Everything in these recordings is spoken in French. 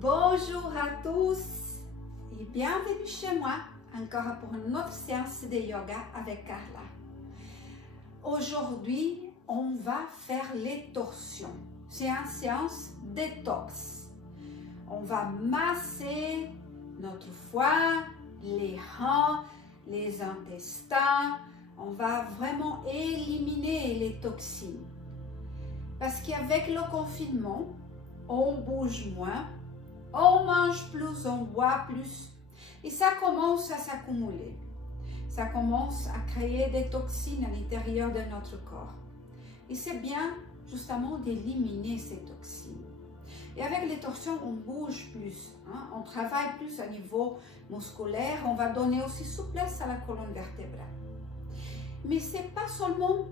Bonjour à tous et bienvenue chez moi encore pour une autre séance de yoga avec Carla. Aujourd'hui, on va faire les torsions. C'est une séance détox. On va masser notre foie, les reins, les intestins. On va vraiment éliminer les toxines. Parce qu'avec le confinement, on bouge moins, on mange plus, on boit plus. Et ça commence à s'accumuler. Ça commence à créer des toxines à l'intérieur de notre corps. Et c'est bien justement d'éliminer ces toxines. Et avec les torsions, on bouge plus, hein? On travaille plus à niveau musculaire, on va donner aussi souplesse à la colonne vertébrale. Mais ce n'est pas seulement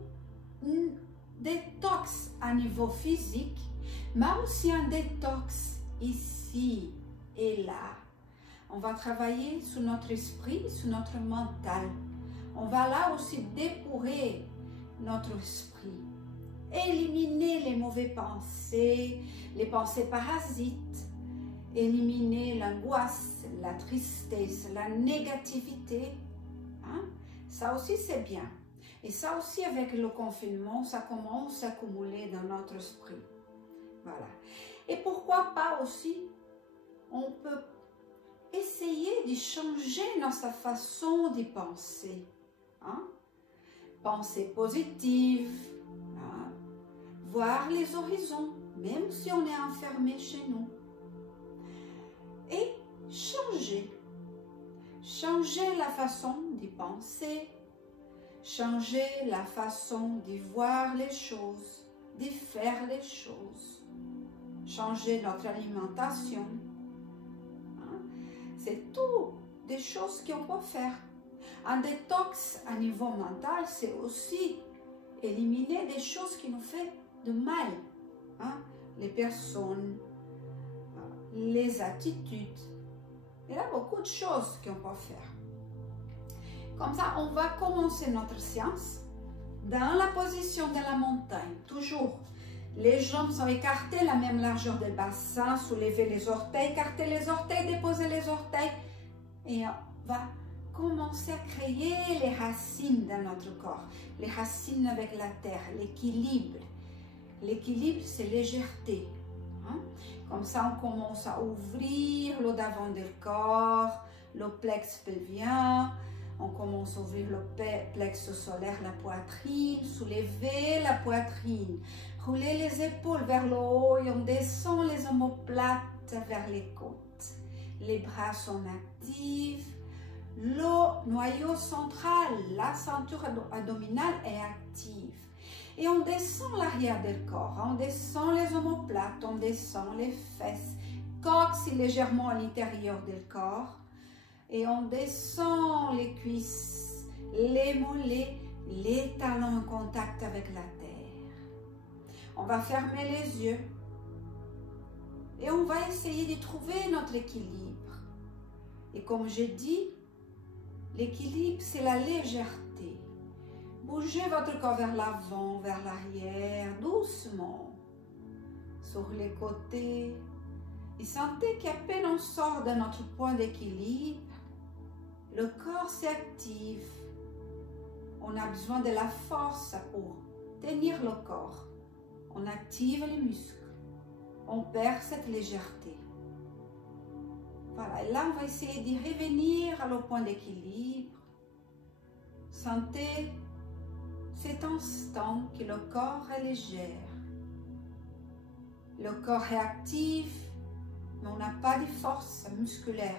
une détox à niveau physique, mais aussi un détox ici et là. On va travailler sur notre esprit, sur notre mental. On va là aussi dépourrer notre esprit, éliminer les mauvaises pensées, les pensées parasites, éliminer l'angoisse, la tristesse, la négativité. Hein? Ça aussi c'est bien. Et ça aussi avec le confinement, ça commence à s'accumuler dans notre esprit. Voilà. Et pourquoi pas aussi, on peut essayer de changer notre façon de penser. Hein? Penser positive, hein? Voir les horizons, même si on est enfermé chez nous. Et changer. Changer la façon de penser, changer la façon de voir les choses, de faire les choses. Changer notre alimentation. Hein? C'est tout des choses qu'on peut faire. Un détox à niveau mental, c'est aussi éliminer des choses qui nous font de mal. Hein? Les personnes, les attitudes. Il y a beaucoup de choses qu'on peut faire. Comme ça, on va commencer notre séance dans la position de la montagne, toujours. Les jambes sont écartées, la même largeur du bassin, soulever les orteils, écarter les orteils, déposer les orteils. Et on va commencer à créer les racines dans notre corps. Les racines avec la terre, l'équilibre. L'équilibre, c'est légèreté. Hein? Comme ça, on commence à ouvrir le devant du corps, le plexus pelvien. On commence à ouvrir le plexus solaire, la poitrine, soulever la poitrine, rouler les épaules vers le haut et on descend les omoplates vers les côtes. Les bras sont actifs, le noyau central, la ceinture abdominale est active. Et on descend l'arrière du corps, on descend les omoplates, on descend les fesses, coxe légèrement à l'intérieur du corps. Et on descend les cuisses, les mollets, les talons en contact avec la terre. On va fermer les yeux et on va essayer de trouver notre équilibre. Et comme je dis, l'équilibre, c'est la légèreté. Bougez votre corps vers l'avant, vers l'arrière, doucement, sur les côtés. Et sentez qu'à peine on sort de notre point d'équilibre, le corps s'active. On a besoin de la force pour tenir le corps. On active les muscles. On perd cette légèreté. Voilà, et là on va essayer de revenir à le point d'équilibre. Sentez cet instant que le corps est léger. Le corps est actif, mais on n'a pas de force musculaire.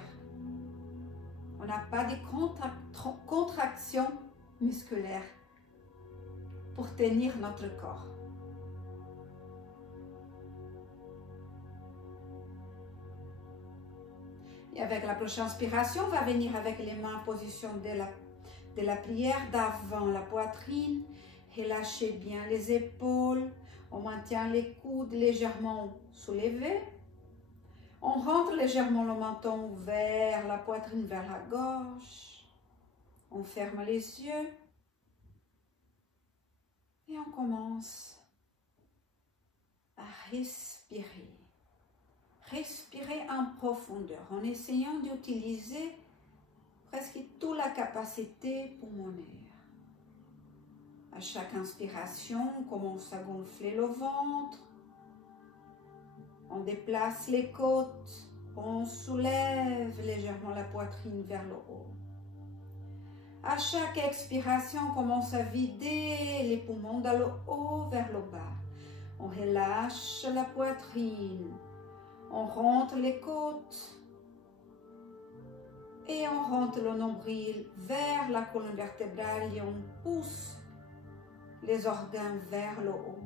On n'a pas de contraction musculaire pour tenir notre corps. Et avec la prochaine inspiration, on va venir avec les mains en position de la prière d'avant la poitrine. Relâchez bien les épaules. On maintient les coudes légèrement soulevés. On rentre légèrement le menton vers la poitrine, vers la gorge. On ferme les yeux. Et on commence à respirer. Respirez en profondeur en essayant d'utiliser presque toute la capacité pulmonaire. À chaque inspiration, on commence à gonfler le ventre. On déplace les côtes. On soulève légèrement la poitrine vers le haut. À chaque expiration, on commence à vider les poumons dans le haut vers le bas. On relâche la poitrine. On rentre les côtes. Et on rentre le nombril vers la colonne vertébrale et on pousse les organes vers le haut.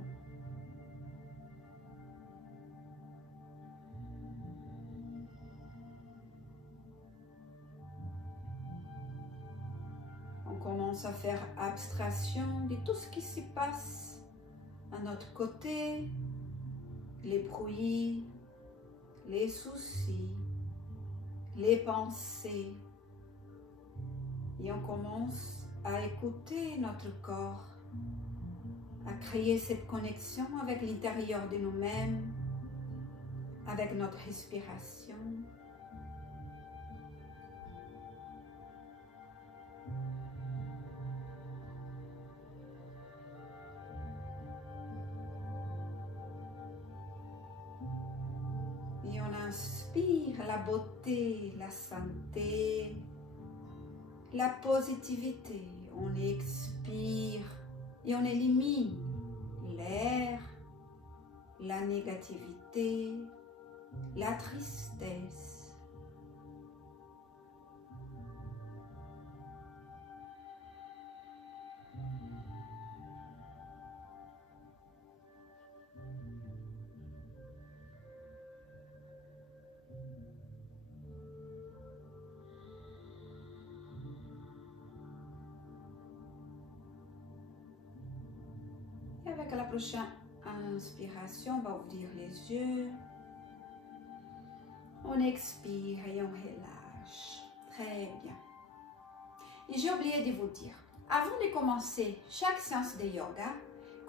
On commence à faire abstraction de tout ce qui se passe à notre côté, les bruits, les soucis, les pensées. Et on commence à écouter notre corps, à créer cette connexion avec l'intérieur de nous-mêmes, avec notre respiration. Et on inspire la beauté, la santé, la positivité. On expire et on élimine l'air, la négativité, la tristesse. Avec la prochaine inspiration, on va ouvrir les yeux. On expire et on relâche. Très bien. Et j'ai oublié de vous dire, avant de commencer chaque séance de yoga,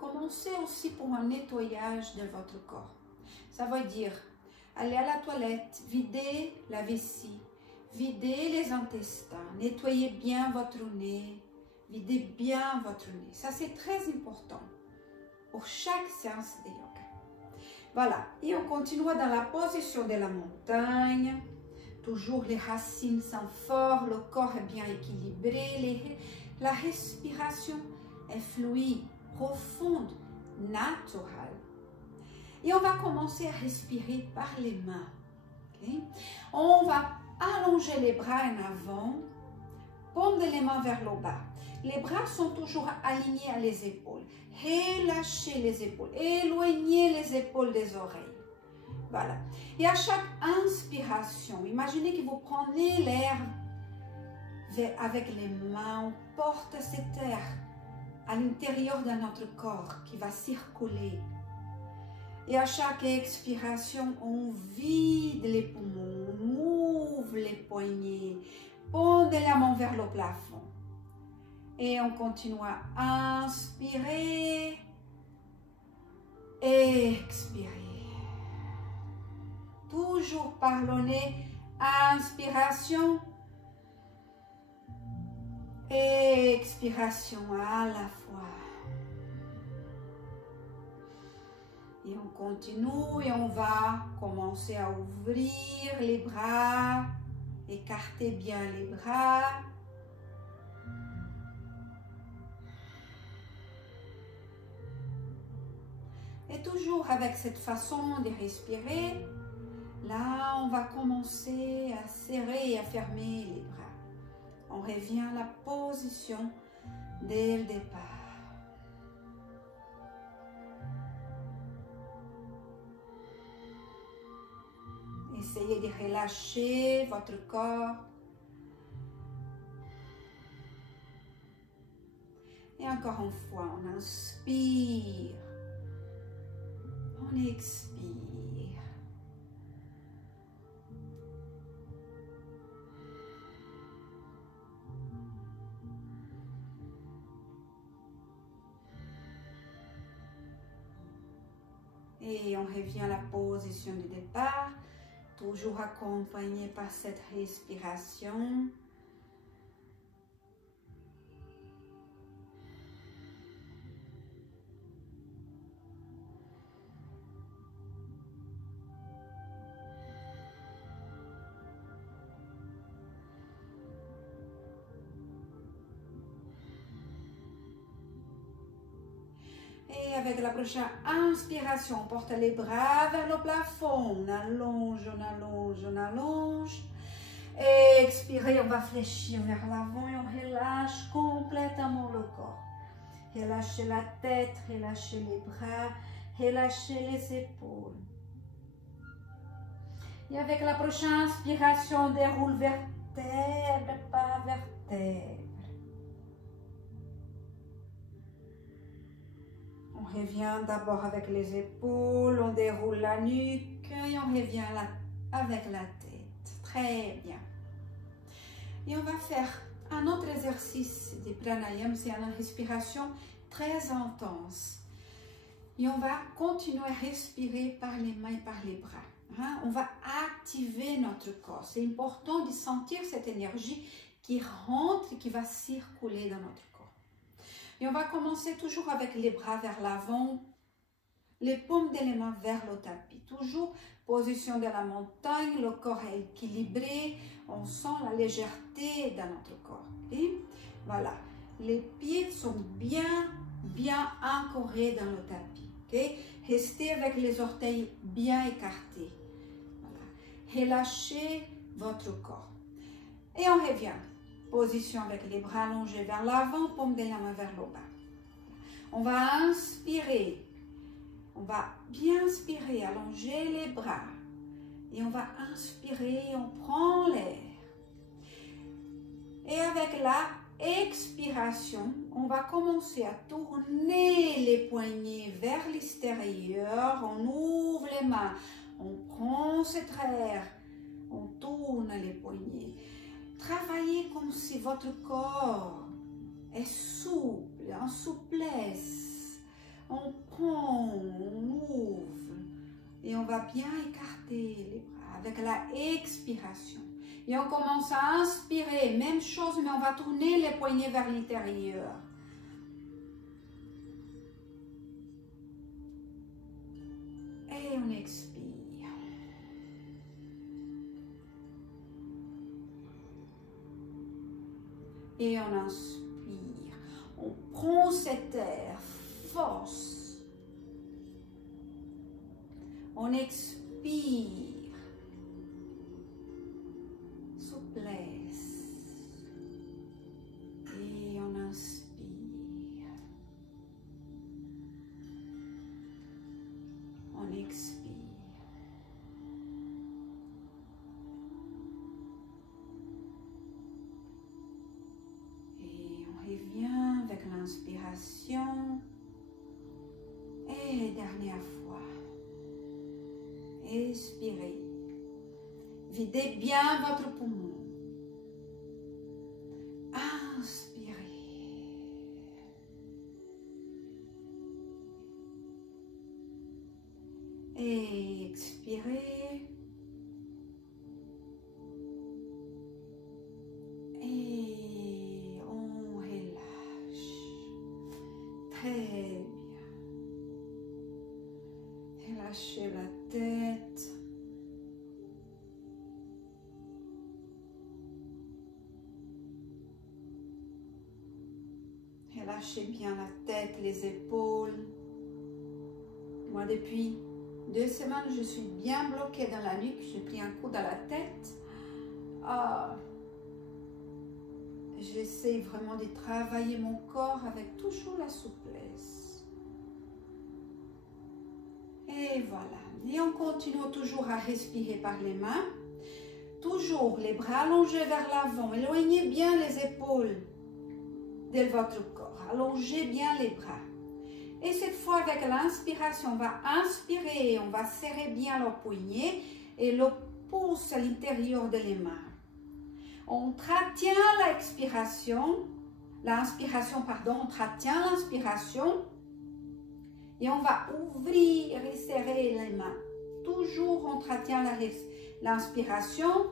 commencez aussi pour un nettoyage de votre corps. Ça veut dire aller à la toilette, vider la vessie, vider les intestins, nettoyer bien votre nez, videz bien votre nez. Ça, c'est très important pour chaque séance de yoga. Voilà, et on continue dans la position de la montagne. Toujours les racines sont fortes, le corps est bien équilibré, la respiration est fluide, profonde, naturelle. Et on va commencer à respirer par les mains. Okay? On va allonger les bras en avant, pendre les mains vers le bas. Les bras sont toujours alignés à les épaules. Relâchez les épaules, éloignez les épaules des oreilles. Voilà. Et à chaque inspiration, imaginez que vous prenez l'air avec les mains, on porte cet air à l'intérieur de notre corps qui va circuler. Et à chaque expiration, on vide les poumons, on ouvre les poignets, pondez la main vers le plafond. Et on continue à inspirer, expirer. Toujours par le nez, inspiration, expiration à la fois. Et on continue et on va commencer à ouvrir les bras, écarter bien les bras. Et toujours avec cette façon de respirer, là, on va commencer à serrer et à fermer les bras. On revient à la position dès le départ. Essayez de relâcher votre corps. Et encore une fois, on inspire. On expire. Et on revient à la position de départ. toujours accompagné par cette respiration. Et avec la prochaine inspiration, on porte les bras vers le plafond. On allonge, on allonge, on allonge. Expirez, on va fléchir vers l'avant et on relâche complètement le corps. Relâchez la tête, relâchez les bras, relâchez les épaules. Et avec la prochaine inspiration, on déroule vertèbre par vertèbre. On revient d'abord avec les épaules, on déroule la nuque et on revient avec la tête. Très bien. Et on va faire un autre exercice de pranayama, c'est une respiration très intense. Et on va continuer à respirer par les mains et par les bras. Hein? On va activer notre corps. C'est important de sentir cette énergie qui rentre et qui va circuler dans notre corps. Et on va commencer toujours avec les bras vers l'avant, les paumes des mains vers le tapis. Toujours position de la montagne, le corps est équilibré, on sent la légèreté dans notre corps. Et voilà, les pieds sont bien ancorés dans le tapis. Okay? Restez avec les orteils bien écartés. Voilà. Relâchez votre corps. Et on revient. Position avec les bras allongés vers l'avant, paume de la main vers le bas. On va inspirer. On va bien inspirer, allonger les bras. Et on va inspirer, on prend l'air. Et avec la expiration, on va commencer à tourner les poignets vers l'extérieur. On ouvre les mains, on prend cet air, on tourne les poignets. Travaillez comme si votre corps est souple, en souplesse. On prend, on ouvre et on va bien écarter les bras avec la expiration. Et on commence à inspirer, même chose, mais on va tourner les poignets vers l'intérieur. Et on expire. Et on inspire. On prend cet air, force. On expire. Souplesse. Et on inspire. On expire. Revient avec l'inspiration. Et dernière fois. Expirez. Videz bien votre poumon. Inspirez. Et expirez. Très bien. Relâchez la tête. Relâchez bien la tête, les épaules. Moi, depuis 2 semaines, je suis bien bloquée dans la nuque. J'ai pris un coup dans la tête. J'essaie vraiment de travailler mon corps avec toujours la souplesse. Et voilà. Et on continue toujours à respirer par les mains. Toujours les bras allongés vers l'avant. Éloignez bien les épaules de votre corps. Allongez bien les bras. Et cette fois, avec l'inspiration, on va inspirer. On va serrer bien le poignet et le pouce à l'intérieur des mains. On retient l'inspiration, on retient l'inspiration et on va ouvrir et serrer les mains. Toujours on retient l'inspiration.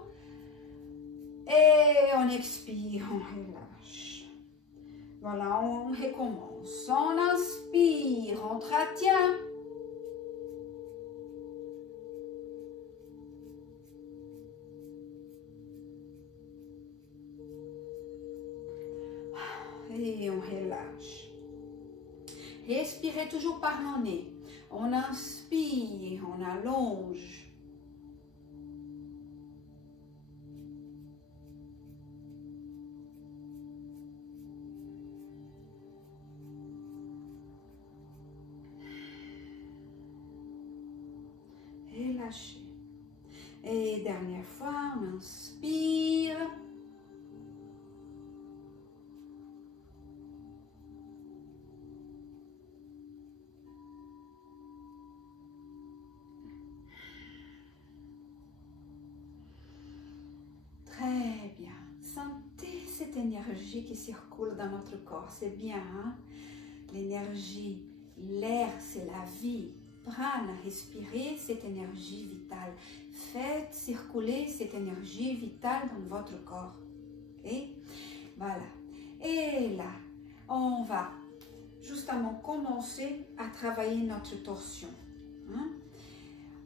Et on expire, on relâche. Voilà, on recommence. On inspire, on retient. Et on relâche. Respirez toujours par le nez. On inspire, on allonge. Relâchez. Et dernière fois, on inspire. Très bien. Sentez cette énergie qui circule dans notre corps. C'est bien, hein? L'énergie, l'air, c'est la vie. Prenez, respirez cette énergie vitale. Faites circuler cette énergie vitale dans votre corps. Ok? Voilà. Et là, on va justement commencer à travailler notre torsion. Hein?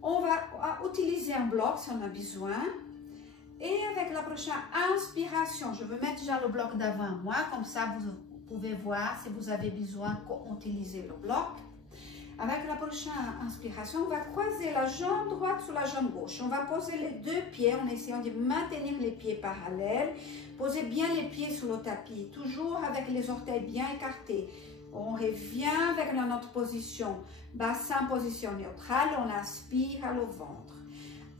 On va utiliser un bloc si on a besoin. Et avec la prochaine inspiration, je vais mettre déjà le bloc devant moi. Comme ça, vous pouvez voir si vous avez besoin d'utiliser le bloc. Avec la prochaine inspiration, on va croiser la jambe droite sur la jambe gauche. On va poser les deux pieds en essayant de maintenir les pieds parallèles. Posez bien les pieds sur le tapis, toujours avec les orteils bien écartés. On revient vers notre position, bassin position neutrale, on aspire à le ventre.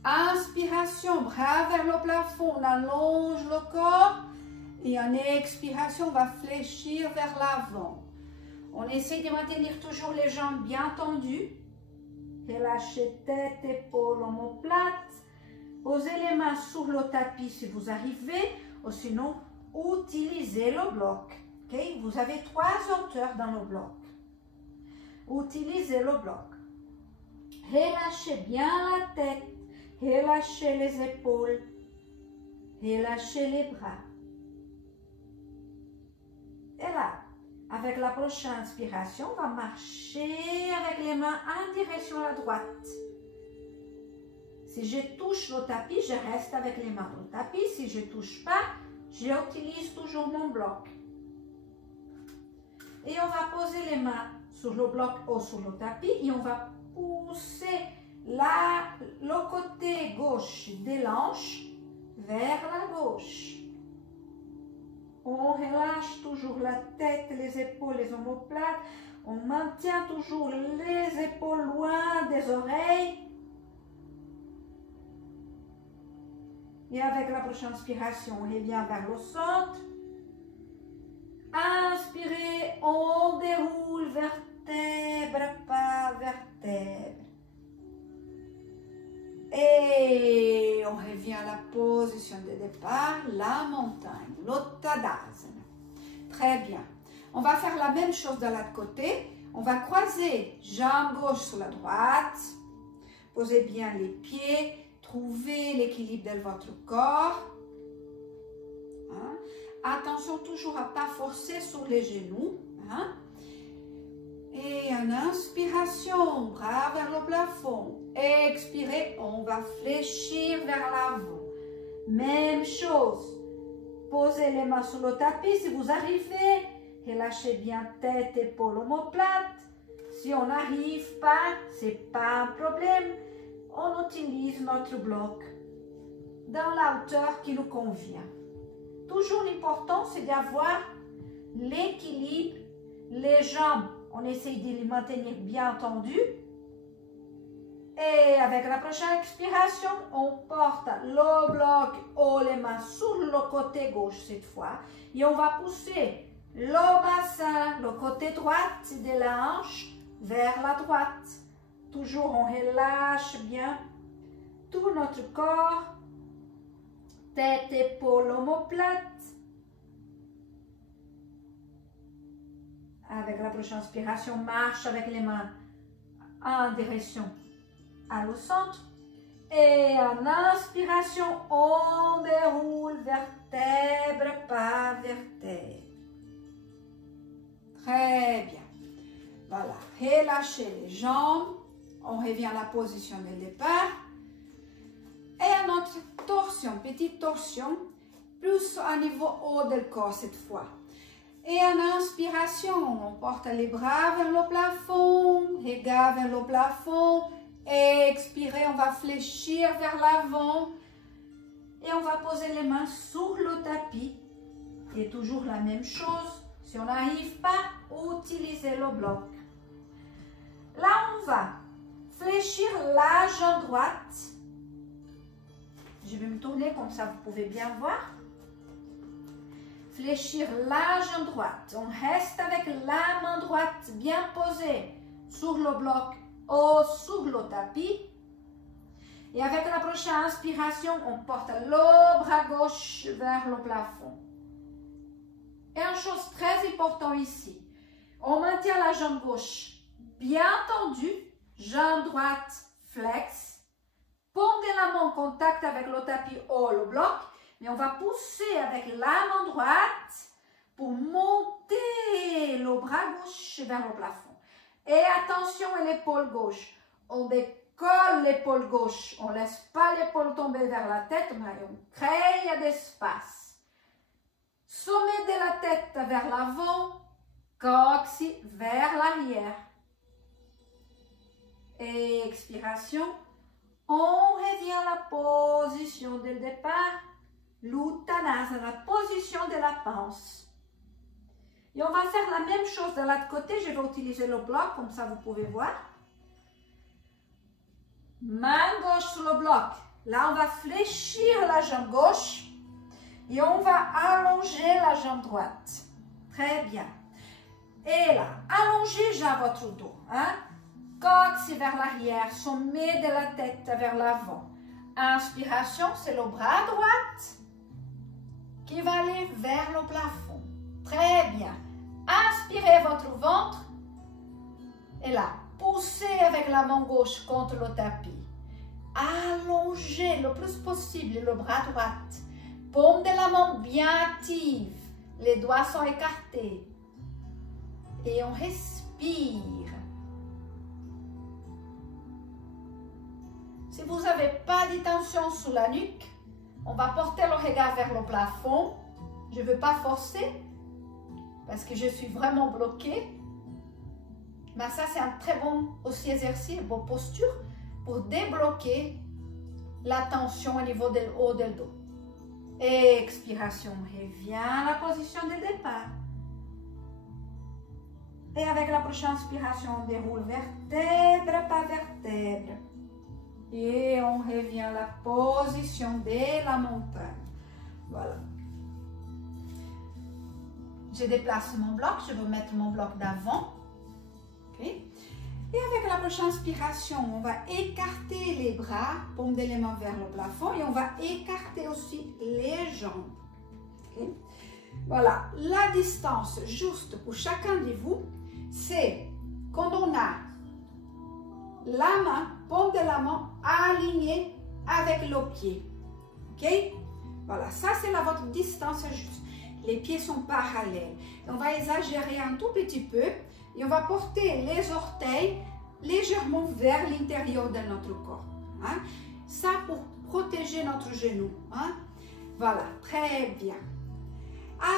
Inspiration, bras vers le plafond, on allonge le corps. Et en expiration, on va fléchir vers l'avant. On essaie de maintenir toujours les jambes bien tendues. Relâchez tête, épaules, omoplate. Posez les mains sur le tapis si vous arrivez. Ou sinon, utilisez le bloc. Okay? Vous avez 3 hauteurs dans le bloc. Utilisez le bloc. Relâchez bien la tête. Relâchez les épaules. Relâchez les bras. Et là, avec la prochaine inspiration, on va marcher avec les mains en direction à la droite. Si je touche le tapis, je reste avec les mains dans le tapis. Si je ne touche pas, j'utilise toujours mon bloc. Et on va poser les mains sur le bloc ou sur le tapis et on va pousser le côté gauche des hanches vers la gauche. On relâche toujours la tête, les épaules, les omoplates. On maintient toujours les épaules loin des oreilles. Et avec la prochaine inspiration, on revient vers le centre. Inspirez, on déroule vertèbre par vertèbre. Et on revient à la position de départ, la montagne, l'Uttadasana. Très bien. On va faire la même chose de l'autre côté. On va croiser jambe gauche sur la droite. Posez bien les pieds. Trouvez l'équilibre de votre corps. Hein? Attention toujours à ne pas forcer sur les genoux. Hein? Et en inspiration, bras vers le plafond. Expirez, on va fléchir vers l'avant. Même chose. Posez les mains sur le tapis si vous arrivez. Relâchez bien tête, épaules, omoplate. Si on n'arrive pas, ce n'est pas un problème. On utilise notre bloc dans la hauteur qui nous convient. Toujours l'important, c'est d'avoir l'équilibre, les jambes. On essaye de les maintenir bien tendues. Et avec la prochaine expiration, on porte le bloc ou les mains sur le côté gauche cette fois. Et on va pousser le bassin, le côté droit de la hanche vers la droite. Toujours on relâche bien tout notre corps. Tête, épaules, omoplate. Avec la prochaine inspiration, marche avec les mains en direction à le centre. Et en inspirant, Inspiration, on déroule vertèbre par vertèbre. Très bien. Voilà, relâchez les jambes. On revient à la position de départ. Et à notre torsion, petite torsion, plus au niveau haut du corps cette fois. Et en inspiration, on porte les bras vers le plafond, regard vers le plafond. Expirez, on va fléchir vers l'avant. Et on va poser les mains sur le tapis. Et toujours la même chose. Si on n'arrive pas, utilisez le bloc. Là, on va fléchir la jambe droite. Je vais me tourner comme ça, vous pouvez bien voir. Fléchir la jambe droite. On reste avec la main droite bien posée sur le bloc ou sur le tapis. Et avec la prochaine inspiration, on porte le bras gauche vers le plafond. Et une chose très importante ici, on maintient la jambe gauche bien tendue, jambe droite flex. Paume de la main en contact avec le tapis ou le bloc, mais on va pousser avec la main droite pour monter le bras gauche vers le plafond. Et attention à l'épaule gauche, on décolle l'épaule gauche, on ne laisse pas l'épaule tomber vers la tête, mais on crée d'espace. Sommet de la tête vers l'avant, coccyx vers l'arrière. Expiration. On revient à la position de départ, l'uttanasana, la position de la pince. Et on va faire la même chose de l'autre côté. Je vais utiliser le bloc, comme ça vous pouvez voir. Main gauche sur le bloc. Là, on va fléchir la jambe gauche et on va allonger la jambe droite. Très bien. Et là, allongez déjà votre dos. Hein? Coccyx vers l'arrière, sommet de la tête vers l'avant. Inspiration, c'est le bras droit qui va aller vers le plafond. Très bien. Inspirez votre ventre. Et là, poussez avec la main gauche contre le tapis. Allongez le plus possible le bras droit. Paume de la main bien active. Les doigts sont écartés. Et on respire. Si vous n'avez pas de tension sous la nuque, on va porter le regard vers le plafond. Je ne veux pas forcer parce que je suis vraiment bloquée. Mais ça, c'est un très bon aussi exercice, une bonne posture pour débloquer la tension au niveau du haut du dos. Expiration, revient à la position de départ. Et avec la prochaine inspiration, on déroule vertèbre par vertèbre. Et on revient à la position de la montagne. Voilà. Je déplace mon bloc, je vais mettre mon bloc d'avant. Okay. Et avec la prochaine inspiration, on va écarter les bras, paume de les mains vers le plafond et on va écarter aussi les jambes. Okay. Voilà, la distance juste pour chacun de vous, c'est quand on a la main, paume de la main alignée avec le pied. Ok? Voilà, ça c'est votre distance juste. Les pieds sont parallèles. On va exagérer un tout petit peu et on va porter les orteils légèrement vers l'intérieur de notre corps. Hein? Ça pour protéger notre genou. Hein? Voilà, très bien.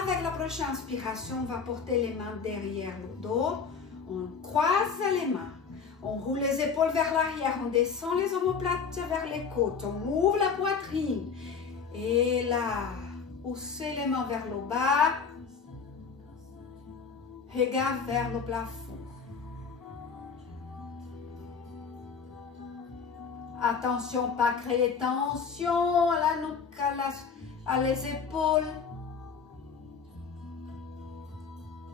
Avec la prochaine inspiration, on va porter les mains derrière le dos. On croise les mains. On roule les épaules vers l'arrière. On descend les omoplates vers les côtes. On ouvre la poitrine. Et là, poussez les mains vers le bas. Regard vers le plafond. Attention, pas créer tension à la nuque, à les épaules.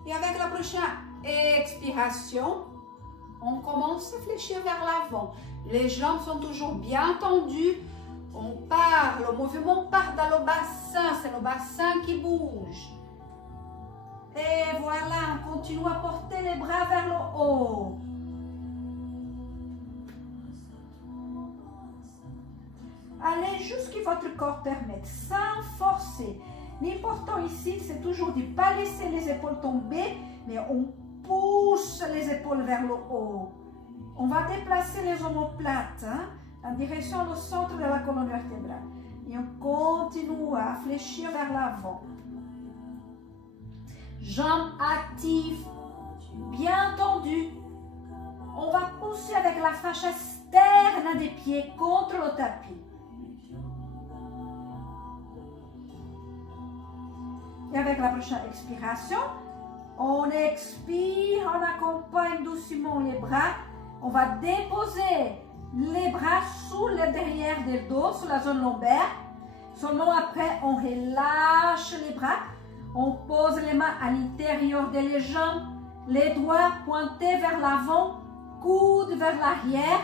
Et avec la prochaine expiration, on commence à fléchir vers l'avant. Les jambes sont toujours bien tendues. On part, le mouvement part dans le bassin. C'est le bassin qui bouge. Et voilà, on continue à porter les bras vers le haut. Allez jusqu'à votre corps permette, sans forcer. L'important ici, c'est toujours de ne pas laisser les épaules tomber, mais on pousse les épaules vers le haut. On va déplacer les omoplates en direction du centre de la colonne vertébrale. Et on continue à fléchir vers l'avant. Jambes actives, bien tendues. On va pousser avec la fascia externe des pieds contre le tapis. Et avec la prochaine expiration, on expire, on accompagne doucement les bras. On va déposer les bras sous le derrière du dos, sur la zone lombaire. Seulement après, on relâche les bras. On pose les mains à l'intérieur des jambes, les doigts pointés vers l'avant, coudes vers l'arrière.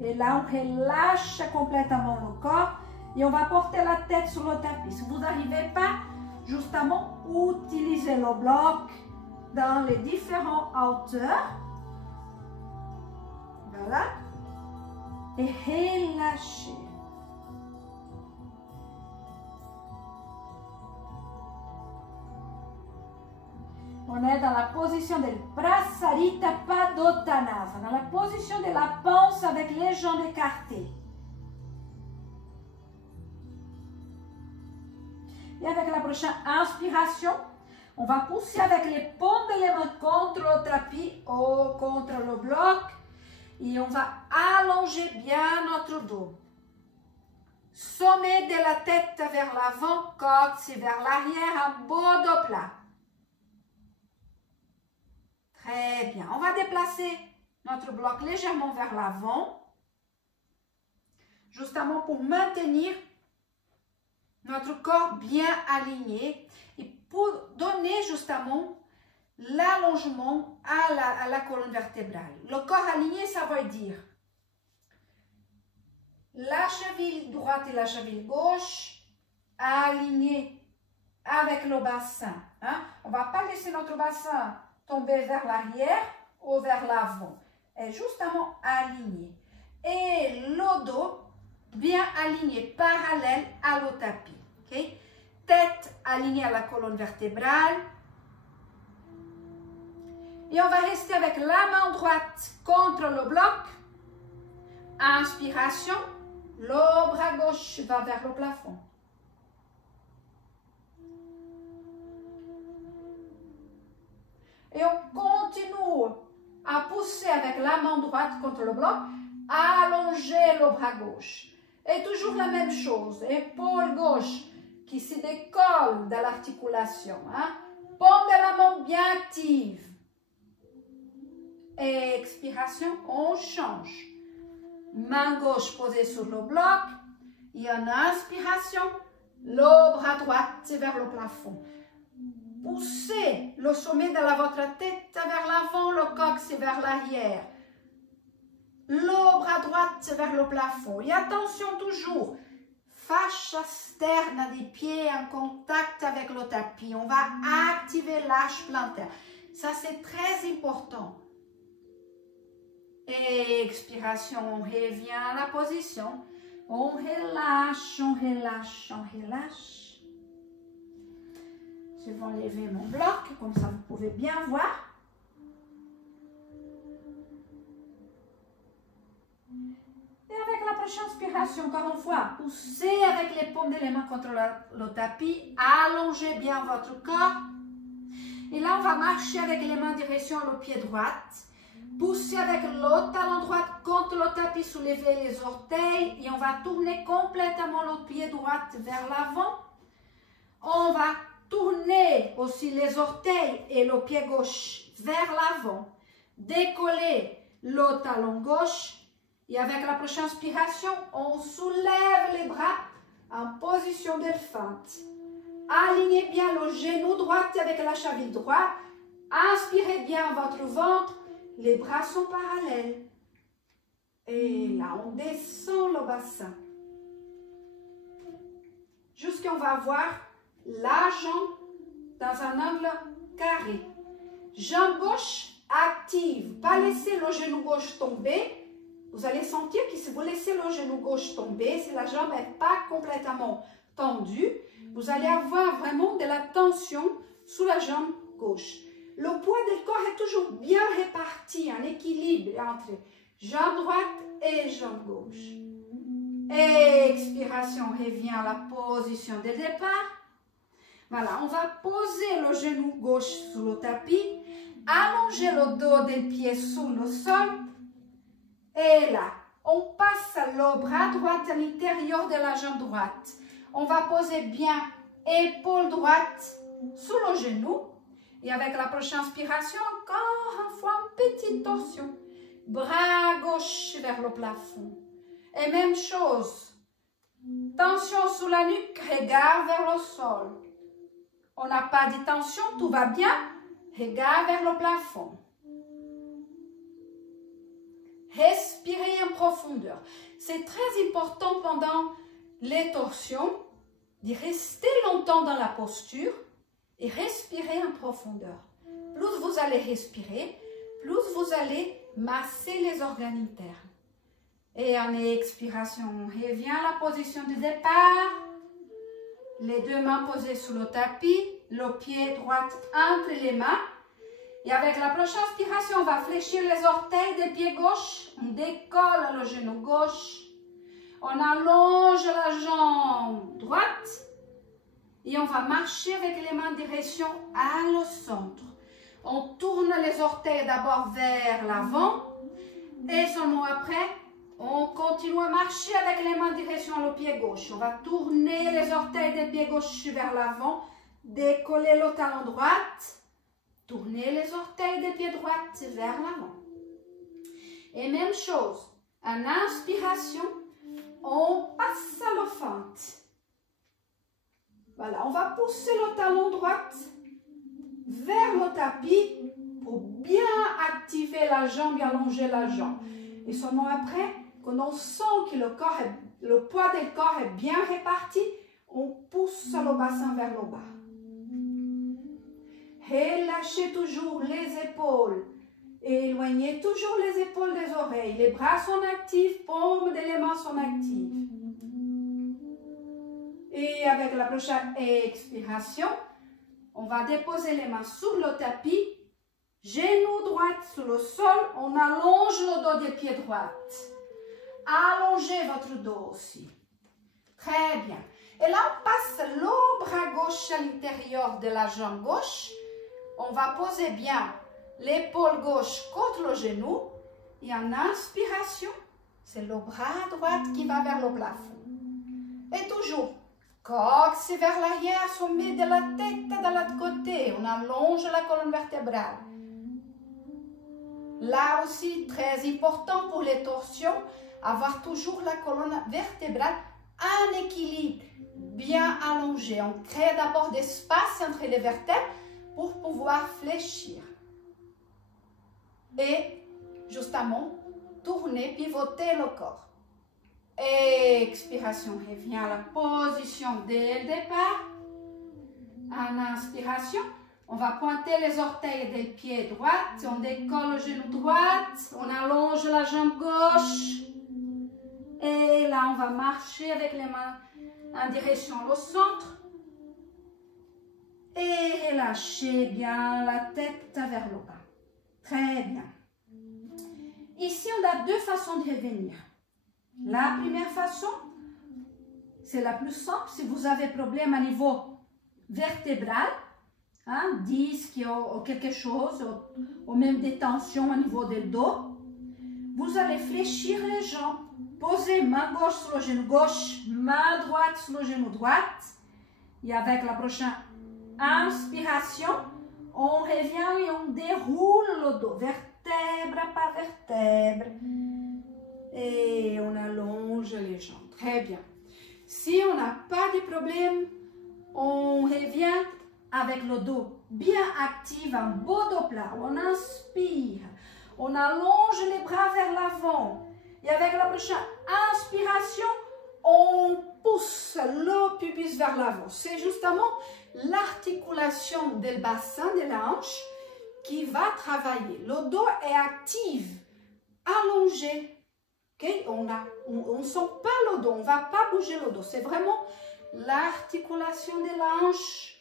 Et là, on relâche complètement le corps. Et on va porter la tête sur le tapis. Si vous n'arrivez pas, justement, utilisez le bloc dans les différentes hauteurs. Voilà. Et relâchez. On est dans la position de Prasarita Padottanasana, dans la position de la panse avec les jambes écartées. Et avec la prochaine inspiration, on va pousser avec les paumes de les mains contre le tapis ou contre le bloc. Et on va allonger bien notre dos. Sommet de la tête vers l'avant, coccyx vers l'arrière, un beau dos plat. Très bien. On va déplacer notre bloc légèrement vers l'avant, justement pour maintenir notre corps bien aligné et pour donner justement l'allongement à la colonne vertébrale. Le corps aligné, ça veut dire la cheville droite et la cheville gauche alignées avec le bassin. On ne va pas laisser notre bassin tomber vers l'arrière ou vers l'avant. Et justement aligné. Et le dos bien aligné, parallèle à le tapis. Okay? Tête alignée à la colonne vertébrale. Et on va rester avec la main droite contre le bloc. Inspiration, le bras gauche va vers le plafond. Et on continue à pousser avec la main droite contre le bloc, allonger le bras gauche. Et toujours la même chose, épaule gauche qui se décolle de l'articulation. Paume de la main bien active. Expiration, on change. Main gauche posée sur le bloc. Et en inspiration, le bras droit vers le plafond. Poussez le sommet de votre tête vers l'avant, le coccyx vers l'arrière. Le bras droit vers le plafond. Et attention toujours, fascia externe des pieds en contact avec le tapis. On va activer l'arche plantaire. Ça, c'est très important. Expiration, on revient à la position. On relâche, on relâche, on relâche. Je vais enlever mon bloc, comme ça vous pouvez bien voir. Et avec la prochaine inspiration, encore une fois, poussez avec les paumes des mains contre le tapis, allongez bien votre corps. Et là, on va marcher avec les mains en direction le pied droit. Poussez avec le talon droit contre le tapis, soulevez les orteils et on va tourner complètement le pied droit vers l'avant. On va tourner aussi les orteils et le pied gauche vers l'avant. Décoller le talon gauche. Et avec la prochaine inspiration, on soulève les bras en position d'éléphante. Alignez bien le genou droit avec la cheville droite. Inspirez bien votre ventre. Les bras sont parallèles. Et là, on descend le bassin. Jusqu'à on va voir la jambe dans un angle carré. Jambe gauche active. Pas laisser le genou gauche tomber. vous allez sentir que si vous laissez le genou gauche tomber, si la jambe n'est pas complètement tendue, vous allez avoir vraiment de la tension sous la jambe gauche. Le poids du corps est toujours bien réparti, en équilibre entre jambe droite et jambe gauche. Expiration, revient à la position de départ. Voilà, on va poser le genou gauche sur le tapis, allonger le dos des pieds sur le sol. Et là, on passe le bras droit à l'intérieur de la jambe droite. On va poser bien épaule droite sur le genou. Et avec la prochaine inspiration, encore une fois, une petite torsion. Bras gauche vers le plafond. Et même chose. Tension sous la nuque, regard vers le sol. On n'a pas de tension, tout va bien. Regard vers le plafond. Respirez en profondeur. C'est très important pendant les torsions de rester longtemps dans la posture et respirer en profondeur. Plus vous allez respirer, plus vous allez masser les organes internes. Et en expiration, on revient à la position de départ. Les deux mains posées sur le tapis, le pied droit entre les mains. Et avec la prochaine inspiration, on va fléchir les orteils des pieds gauche. On décolle le genou gauche. On allonge la jambe droite. Et on va marcher avec les mains en direction à le centre. On tourne les orteils d'abord vers l'avant. Et seulement après, on continue à marcher avec les mains en direction au pied gauche. On va tourner les orteils des pieds gauche vers l'avant. Décoller le talon droit. Tournez les orteils des pieds droits vers l'avant. Et même chose, en inspiration, on passe à la fente. Voilà, on va pousser le talon droit vers le tapis pour bien activer la jambe et allonger la jambe. Et seulement après, quand on sent que le poids du corps est bien réparti, on pousse le bassin vers le bas. Relâchez toujours les épaules. Éloignez toujours les épaules des oreilles. Les bras sont actifs, paumes des mains sont actives. Et avec la prochaine expiration, on va déposer les mains sur le tapis. Genou droit sur le sol. On allonge le dos des pieds droits. Allongez votre dos aussi. Très bien. Et là, on passe le bras gauche à l'intérieur de la jambe gauche. On va poser bien l'épaule gauche contre le genou. Et en inspiration, c'est le bras droit qui va vers le plafond. Et toujours, coxe vers l'arrière, sommet de la tête de l'autre côté. On allonge la colonne vertébrale. Là aussi, très important pour les torsions, avoir toujours la colonne vertébrale en équilibre, bien allongée. On crée d'abord des espaces entre les vertèbres pour pouvoir fléchir. Et justement, tourner, pivoter le corps. Expiration, revient à la position dès le départ. En inspiration, on va pointer les orteils des pieds droits. On décolle le genou droit. On allonge la jambe gauche. Et là, on va marcher avec les mains en direction au centre. Et relâchez bien la tête vers le bas. Très bien. Ici, on a deux façons de revenir. La première façon, c'est la plus simple. Si vous avez problème à niveau vertébral, hein, disque ou quelque chose, ou même des tensions au niveau du dos, vous allez fléchir les jambes. Posez main gauche sur le genou gauche, main droite sur le genou droit. Et avec la prochaine inspiration, on revient et on déroule le dos, vertèbre par vertèbre. Et on allonge les jambes. Très bien. Si on n'a pas de problème, on revient avec le dos bien actif, un beau dos plat. On inspire. On allonge les bras vers l'avant. Et avec la prochaine inspiration, on pousse le pubis vers l'avant. C'est justement l'articulation du bassin de la hanche qui va travailler. Le dos est actif, allongé. Okay? On ne sent pas le dos, on ne va pas bouger le dos. C'est vraiment l'articulation des hanches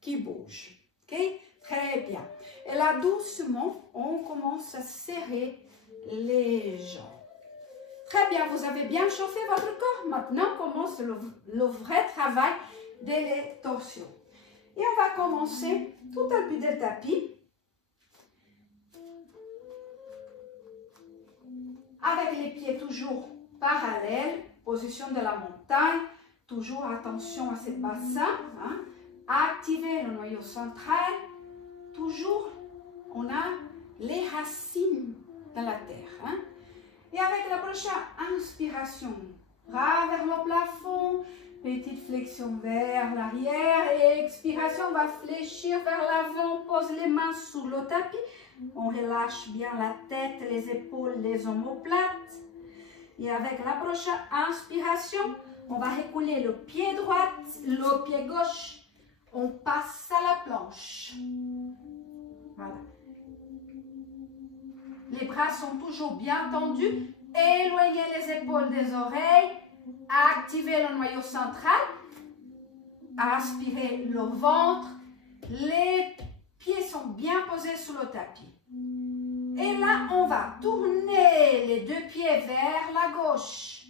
qui bouge. Okay? Très bien. Et là, doucement, on commence à serrer les jambes. Très bien, vous avez bien chauffé votre corps. Maintenant, commence le vrai travail de les torsions. Et on va commencer tout au bout du tapis. Avec les pieds toujours parallèles, position de la montagne. Toujours attention à ces bassins. Hein. Activez le noyau central. Toujours, on a les racines de la terre. Hein. Et avec la prochaine inspiration, bras vers le plafond, petite flexion vers l'arrière et expiration, on va fléchir vers l'avant, pose les mains sur le tapis. On relâche bien la tête, les épaules, les omoplates. Et avec la prochaine inspiration, on va reculer le pied droit, le pied gauche. On passe à la planche. Voilà. Les bras sont toujours bien tendus. Éloignez les épaules des oreilles. Activez le noyau central. Aspirez le ventre. Les pieds sont bien posés sur le tapis. Et là, on va tourner les deux pieds vers la gauche.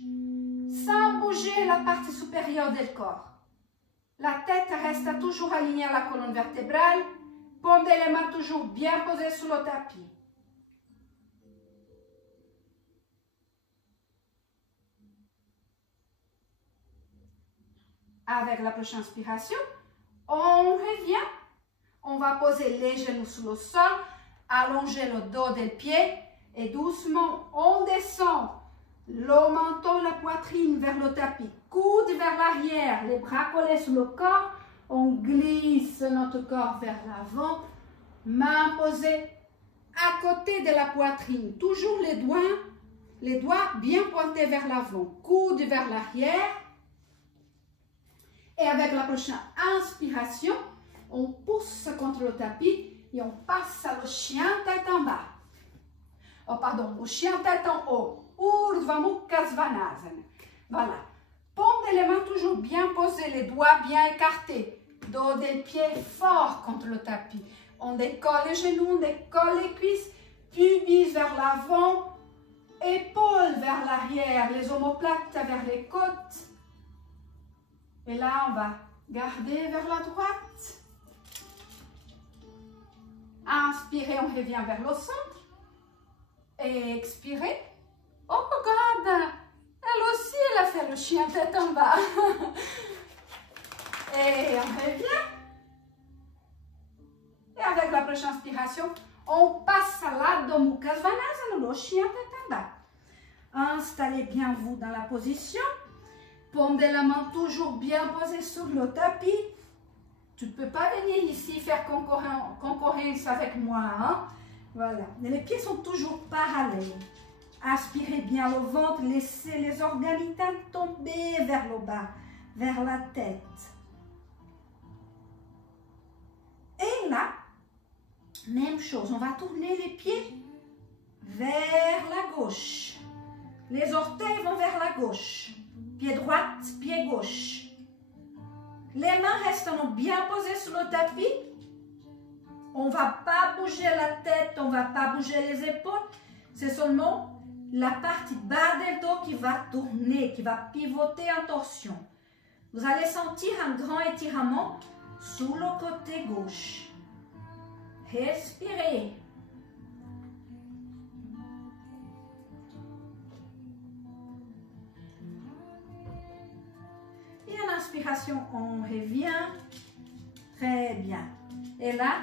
Sans bouger la partie supérieure du corps. La tête reste toujours alignée à la colonne vertébrale. Paume les mains toujours bien posées sur le tapis. Avec la prochaine inspiration, on revient. On va poser les genoux sur le sol, allonger le dos des pieds et doucement, on descend le menton, la poitrine vers le tapis, coude vers l'arrière, les bras collés sur le corps. On glisse notre corps vers l'avant, mains posées à côté de la poitrine. Toujours les doigts bien pointés vers l'avant, coude vers l'arrière. Et avec la prochaine inspiration, on pousse contre le tapis et on passe à le chien tête en bas. Oh pardon, au chien tête en haut. Urdhva Mukha Svanasana. Voilà. Paume les mains toujours bien posées, les doigts bien écartés. Dos des pieds fort contre le tapis. On décolle les genoux, on décolle les cuisses. Pubis vers l'avant. Épaules vers l'arrière. Les omoplates vers les côtes. Et là, on va garder vers la droite. Inspirez, on revient vers le centre. Et expirez. Oh, regarde, elle aussi, elle a fait le chien tête en bas. Et on revient. Et avec la prochaine inspiration, on passe à l'Adho Mukha Svanasana, le chien tête en bas. Installez bien vous dans la position. Paume de la main toujours bien posée sur le tapis. Tu ne peux pas venir ici faire concurrence avec moi. Hein? Voilà. Et les pieds sont toujours parallèles. Aspirez bien le ventre. Laissez les organes vitaux tomber vers le bas, vers la tête. Et là, même chose. On va tourner les pieds vers la gauche. Les orteils vont vers la gauche. Pied droit, pied gauche. Les mains restent bien posées sur le tapis. On ne va pas bouger la tête, on ne va pas bouger les épaules. C'est seulement la partie bas du dos qui va tourner, qui va pivoter en torsion. Vous allez sentir un grand étirement sur le côté gauche. Respirez. Et à l'inspiration, on revient. Très bien. Et là,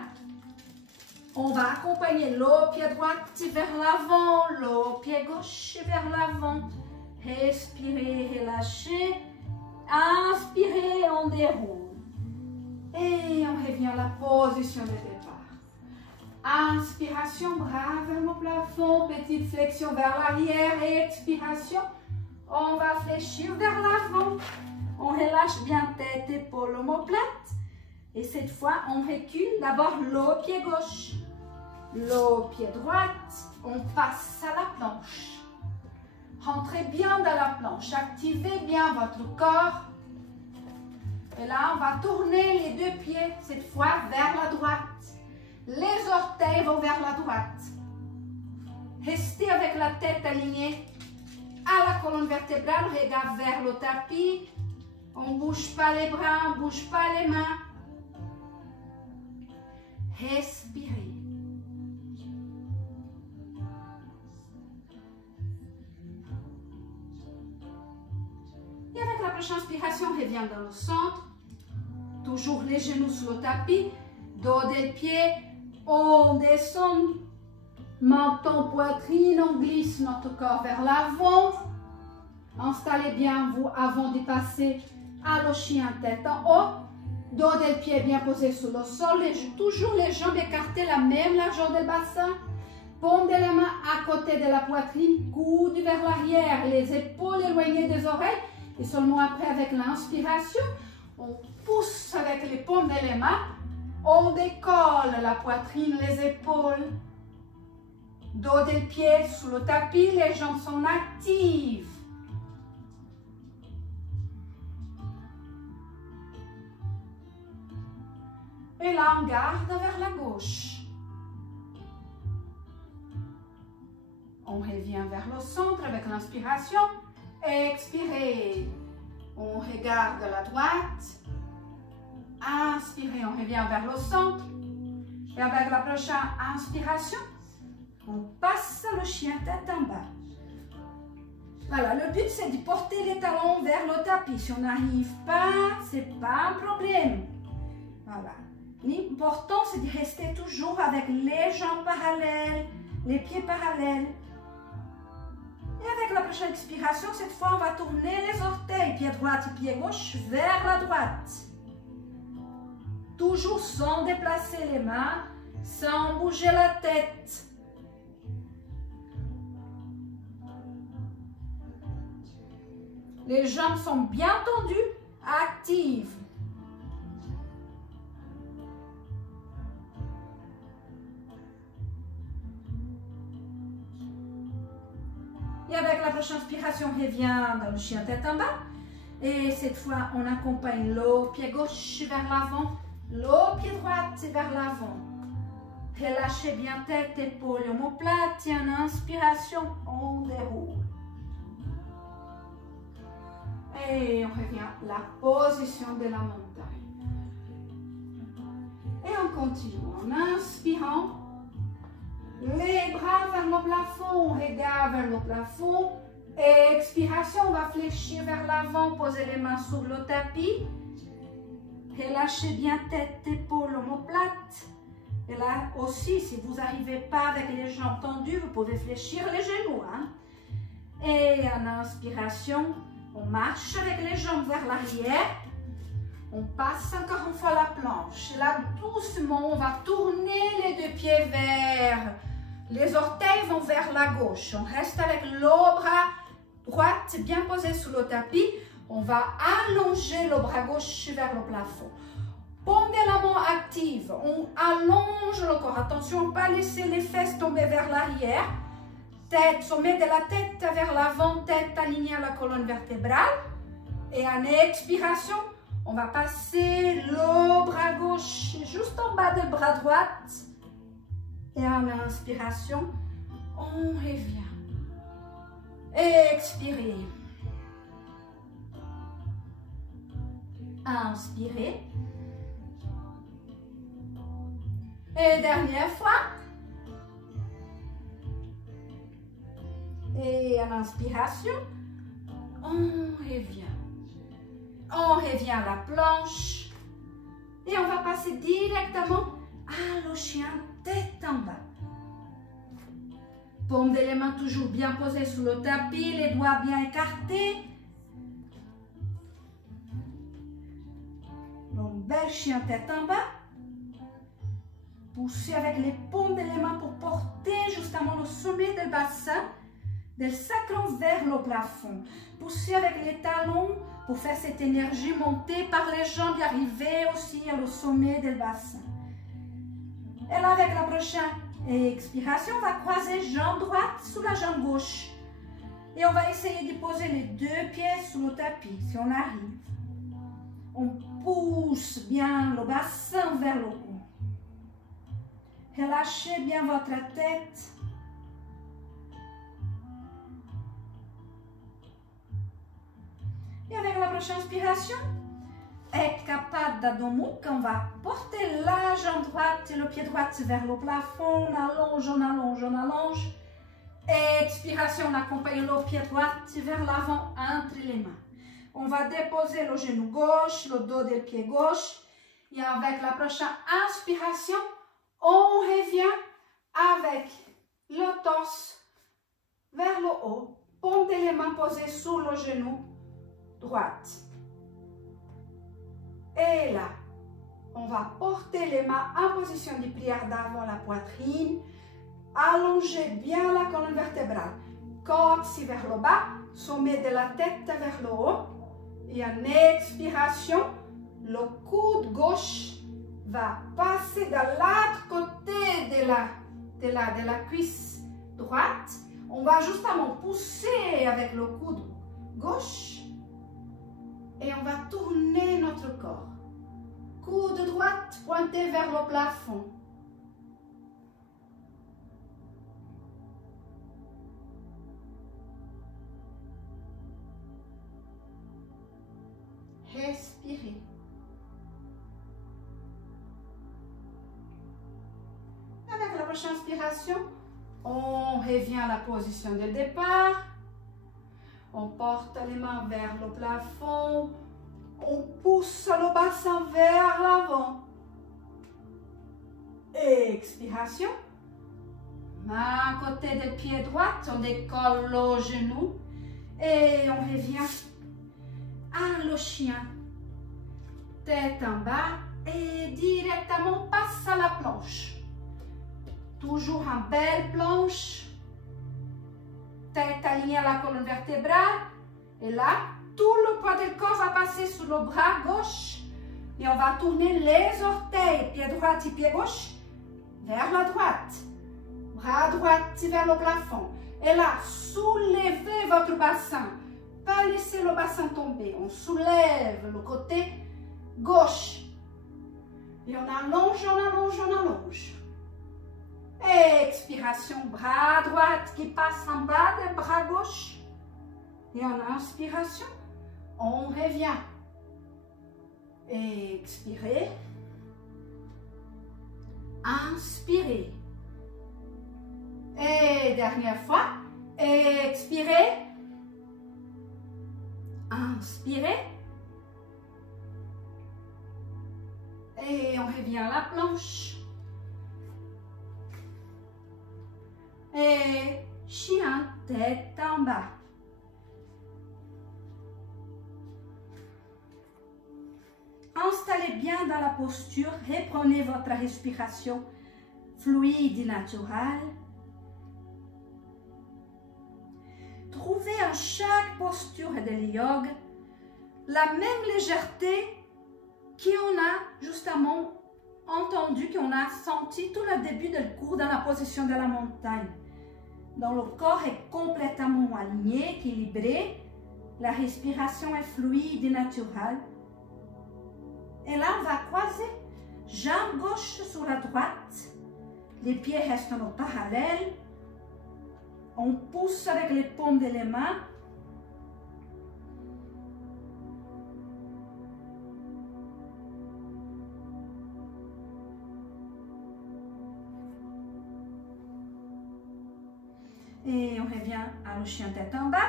on va accompagner le pied droit vers l'avant, le pied gauche vers l'avant. Respirez, relâchez. Inspirez, on déroule. Et on revient à la position de départ. Inspiration, bras vers le plafond, petite flexion vers l'arrière et expiration. On va fléchir vers l'avant. On relâche bien tête, épaules, omoplate. Et cette fois, on recule d'abord le pied gauche. Le pied droit, on passe à la planche. Rentrez bien dans la planche, activez bien votre corps. Et là, on va tourner les deux pieds, cette fois vers la droite. Les orteils vont vers la droite. Restez avec la tête alignée à la colonne vertébrale, regard vers le tapis. On ne bouge pas les bras, on ne bouge pas les mains. Respirez. Et avec la prochaine inspiration, on revient dans le centre. Toujours les genoux sur le tapis. Dos des pieds. On descend. Menton, poitrine. On glisse notre corps vers l'avant. Installez bien vous avant de passer à le chien tête en haut. Dos des pieds bien posé sur le sol. Toujours les jambes écartées, la même largeur du bassin. Paume de la main à côté de la poitrine. Coude vers l'arrière. Les épaules éloignées des oreilles. Et seulement après, avec l'inspiration, on pousse avec les paumes de les mains. On décolle la poitrine, les épaules. Dos des pieds sous le tapis. Les jambes sont actives. Et là, on garde vers la gauche. On revient vers le centre avec l'inspiration. Expirez. On regarde à la droite. Inspirez, on revient vers le centre. Et avec la prochaine inspiration, on passe le chien tête en bas. Voilà, le but c'est de porter les talons vers le tapis. Si on n'arrive pas, c'est pas un problème. Voilà. L'important, c'est de rester toujours avec les jambes parallèles, les pieds parallèles. Et avec la prochaine expiration, cette fois, on va tourner les orteils, pied droit et pied gauche, vers la droite. Toujours sans déplacer les mains, sans bouger la tête. Les jambes sont bien tendues, actives. Et avec la prochaine inspiration, on revient dans le chien tête en bas. Et cette fois, on accompagne le pied gauche vers l'avant, le pied droit vers l'avant. Relâchez bien tête, épaules, omoplate. Et en inspiration, on déroule. Et on revient à la position de la montagne. Et on continue en inspirant. Les bras vers le plafond, regard vers le plafond. Expiration, on va fléchir vers l'avant, poser les mains sur le tapis. Relâchez bien tête, épaules, omoplate. Et là aussi, si vous n'arrivez pas avec les jambes tendues, vous pouvez fléchir les genoux. Hein? Et en inspiration, on marche avec les jambes vers l'arrière. On passe encore une fois la planche. Là, doucement, on va tourner les deux pieds vers... Les orteils vont vers la gauche. On reste avec le bras droit bien posé sur le tapis. On va allonger le bras gauche vers le plafond. Paume de la main active. On allonge le corps. Attention, on ne pas laisser les fesses tomber vers l'arrière. Tête, sommet de la tête vers l'avant, tête alignée à la colonne vertébrale. Et en expiration, on va passer le bras gauche juste en bas du bras droit. Et en inspiration, on revient. Expirez. Inspirez. Et dernière fois. Et en inspiration, on revient. On revient à la planche. Et on va passer directement à le chien tête en bas. Paume des mains toujours bien posées sur le tapis, les doigts bien écartés. Donc, bel chien tête en bas. Poussez avec les paumes des mains pour porter justement le sommet du bassin, del sacrum vers le plafond. Poussez avec les talons pour faire cette énergie monter par les jambes et arriver aussi au sommet du bassin. Et là, avec la prochaine expiration, on va croiser jambe droite sous la jambe gauche. Et on va essayer de poser les deux pieds sous le tapis, si on arrive. On pousse bien le bassin vers le haut. Relâchez bien votre tête. Et avec la prochaine inspiration, Ekkapadda-Domuka, on va porter la jambe droite et le pied droit vers le plafond. On allonge, on allonge, on allonge. Expiration, on accompagne le pied droit vers l'avant entre les mains. On va déposer le genou gauche, le dos du pied gauche. Et avec la prochaine inspiration, on revient avec le torse vers le haut. Pendez les mains posées sur le genou droit. Et là, on va porter les mains en position de prière devant la poitrine. Allongez bien la colonne vertébrale. Coccyx vers le bas, sommet de la tête vers le haut. Et en expiration, le coude gauche va passer de l'autre côté de la cuisse droite. On va justement pousser avec le coude gauche. Et on va tourner notre corps. Coude droite pointé vers le plafond. Respirez. Avec la prochaine inspiration, on revient à la position de départ. On porte les mains vers le plafond. On pousse le bassin vers l'avant. Expiration. Main à côté du pied droit. On décolle le genou. Et on revient à le chien. Tête en bas. Et directement passe à la planche. Toujours une belle planche. Tête alignée à la colonne vertébrale. Et là, tout le poids du corps va passer sur le bras gauche. Et on va tourner les orteils, pied droit et pied gauche, vers la droite. Bras droit vers le plafond. Et là, soulevez votre bassin. Pas laisser le bassin tomber. On soulève le côté gauche. Et on allonge, on allonge, on allonge. Expiration, bras droit qui passe en bas du bras gauche. Et en inspiration, on revient. Expirez. Inspirez. Et dernière fois, expirez. Inspirez. Et on revient à la planche. Et chien, tête en bas. Installez bien dans la posture, reprenez votre respiration fluide et naturelle. Trouvez en chaque posture de yoga la même légèreté qu'on a justement entendu, qu'on a senti tout le début du cours dans la position de la montagne. Donc le corps est complètement aligné, équilibré, la respiration est fluide et naturelle. Et là, on va croiser jambe gauche sur la droite. Les pieds restent en parallèle. On pousse avec les paumes des mains. Et on revient à le chien tête en bas.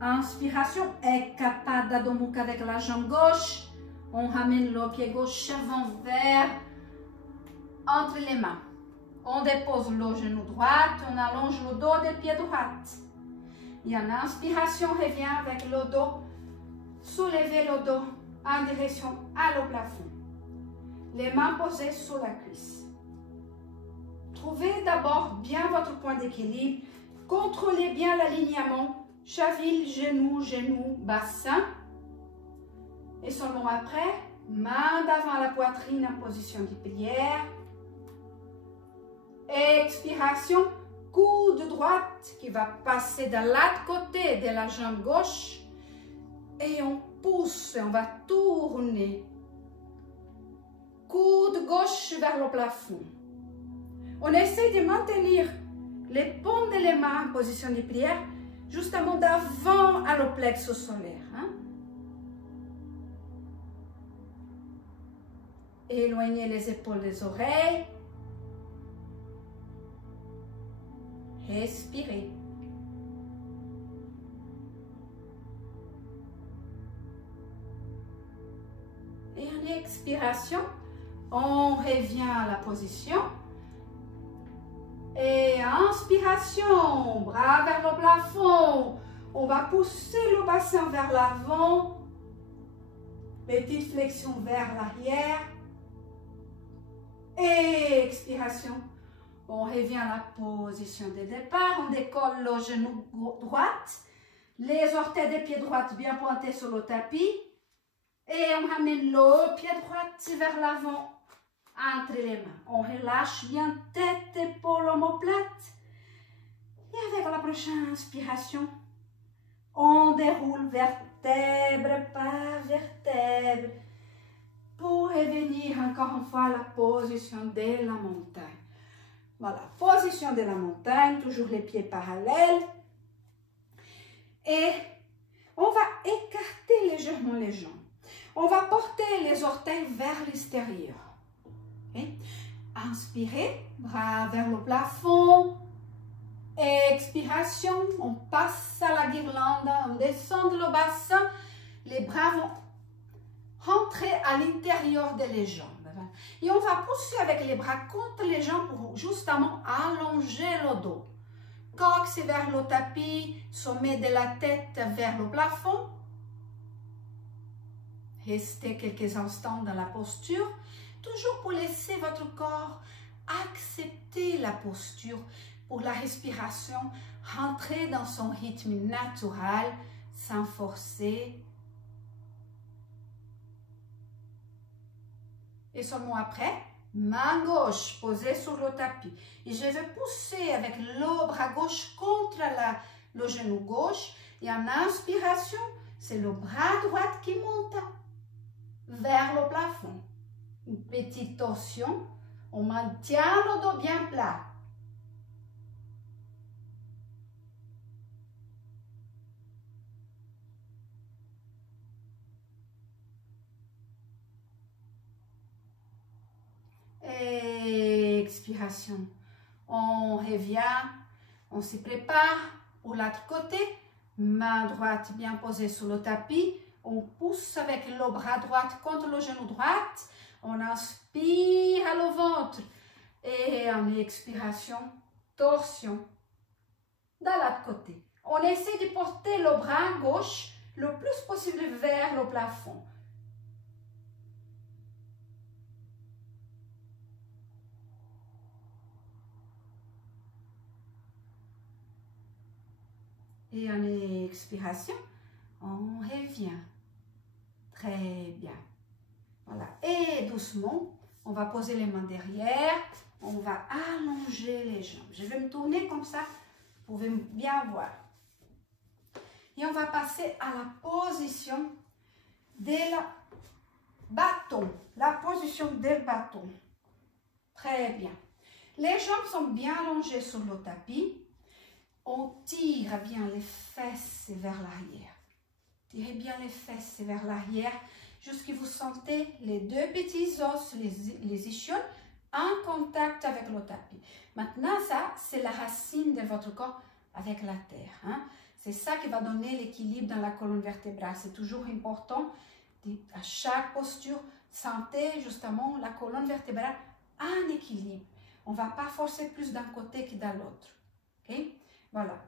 Inspiration, Ekkapadda-Domuka avec la jambe gauche. On ramène le pied gauche avant vers entre les mains. On dépose le genou droit, on allonge le dos du pied droit. Et en inspiration, on revient avec le dos, soulevez le dos en direction à le plafond. Les mains posées sur la cuisse. Trouvez d'abord bien votre point d'équilibre. Contrôlez bien l'alignement, cheville, genou, genou, bassin. Et seulement après, main d'avant à la poitrine en position de prière. Expiration, coude droite qui va passer de l'autre côté de la jambe gauche. Et on pousse, on va tourner. Coude gauche vers le plafond. On essaie de maintenir les paumes des mains en position de prière, justement d'avant à le plexus solaire. Hein? Éloignez les épaules des oreilles. Respirez. Et en expiration, on revient à la position. Et inspiration, bras vers le plafond. On va pousser le bassin vers l'avant. Petite flexion vers l'arrière. Et expiration. On revient à la position de départ. On décolle le genou droit. Les orteils des pieds droits bien pointés sur le tapis. Et on ramène le pied droit vers l'avant. Entre les mains. On relâche bien tête, épaule, omoplate. Et avec la prochaine inspiration, on déroule vertèbre par vertèbre pour revenir encore une fois à la position de la montagne. Voilà, position de la montagne, toujours les pieds parallèles. Et on va écarter légèrement les jambes. On va porter les orteils vers l'extérieur. Okay. Inspirez, bras vers le plafond. Expiration, on passe à la guirlande, on descend le bassin. Les bras vont rentrer à l'intérieur des jambes. Et on va pousser avec les bras contre les jambes pour justement allonger le dos. Coxe vers le tapis, sommet de la tête vers le plafond. Restez quelques instants dans la posture. Toujours pour laisser votre corps accepter la posture, pour la respiration, rentrer dans son rythme naturel, sans forcer. Et seulement après, main gauche posée sur le tapis. Et je vais pousser avec le bras gauche contre le genou gauche. Et en inspiration, c'est le bras droit qui monte vers le plafond. Une petite torsion, on maintient le dos bien plat. Et expiration. On revient, on se prépare pour l'autre côté. Main droite bien posée sur le tapis. On pousse avec le bras droit contre le genou droit. On inspire à le ventre et en expiration, torsion de l'autre côté. On essaie de porter le bras gauche le plus possible vers le plafond. Et en expiration, on revient. Très bien. Voilà, et doucement, on va poser les mains derrière, on va allonger les jambes. Je vais me tourner comme ça, vous pouvez bien voir. Et on va passer à la position de bâton, la position des bâtons. Très bien. Les jambes sont bien allongées sur le tapis. On tire bien les fesses vers l'arrière. Tirez bien les fesses vers l'arrière. Jusqu'à vous sentez les deux petits os, les ischions, en contact avec le tapis. Maintenant, ça, c'est la racine de votre corps avec la terre. Hein? C'est ça qui va donner l'équilibre dans la colonne vertébrale. C'est toujours important, à chaque posture, sentez justement la colonne vertébrale en équilibre. On ne va pas forcer plus d'un côté que de l'autre. Okay? Voilà.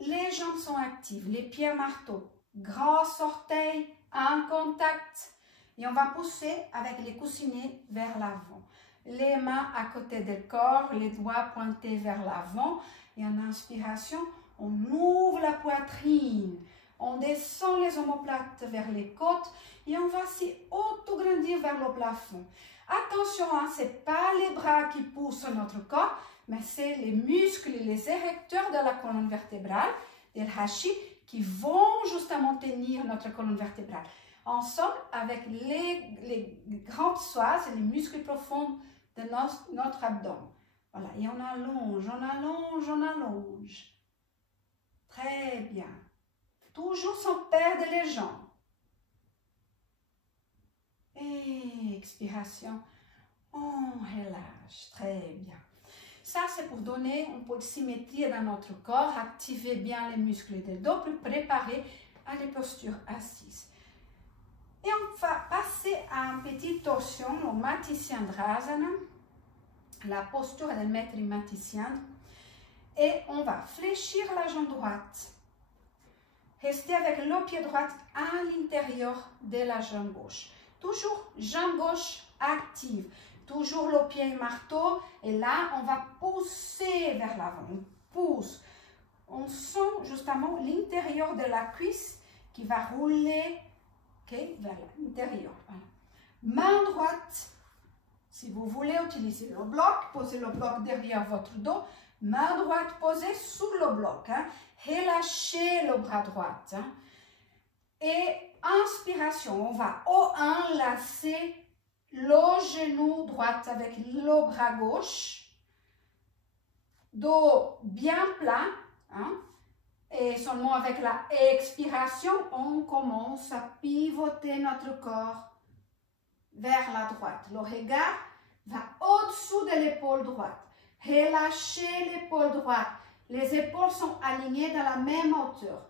Les jambes sont actives, les pieds à marteau, grands orteils, en contact, et on va pousser avec les coussinets vers l'avant. Les mains à côté du corps, les doigts pointés vers l'avant, et en inspiration, on ouvre la poitrine, on descend les omoplates vers les côtes, et on va s'y auto-grandir vers vers le plafond. Attention, hein, ce n'est pas les bras qui poussent notre corps, mais c'est les muscles, les érecteurs de la colonne vertébrale, des hashi, qui vont justement tenir notre colonne vertébrale. Ensemble avec les grandes psoas et les muscles profonds de notre abdomen. Voilà, et on allonge, on allonge, on allonge. Très bien. Toujours sans perdre les jambes. Et expiration, on relâche. Très bien. Ça, c'est pour donner un peu de symétrie dans notre corps, activer bien les muscles des dos pour préparer à les postures assises. Et on va passer à une petite torsion, le Matsyendrasana, la posture del maître Matsyendrasana. Et on va fléchir la jambe droite. Restez avec le pied droit à l'intérieur de la jambe gauche. Toujours jambe gauche active. Toujours le pied marteau. Et là, on va pousser vers l'avant. On pousse. On sent justement l'intérieur de la cuisse qui va rouler vers l'intérieur. Voilà. Main droite. Si vous voulez utiliser le bloc, posez le bloc derrière votre dos. Main droite posée sur le bloc. Hein. Relâchez le bras droit. Hein. Et inspiration, on va enlacer le genou droit avec le bras gauche. Dos bien plat. Hein. Et seulement avec la expiration, on commence à pivoter notre corps vers la droite. Le regard va au-dessous de l'épaule droite. Relâchez l'épaule droite. Les épaules sont alignées dans la même hauteur.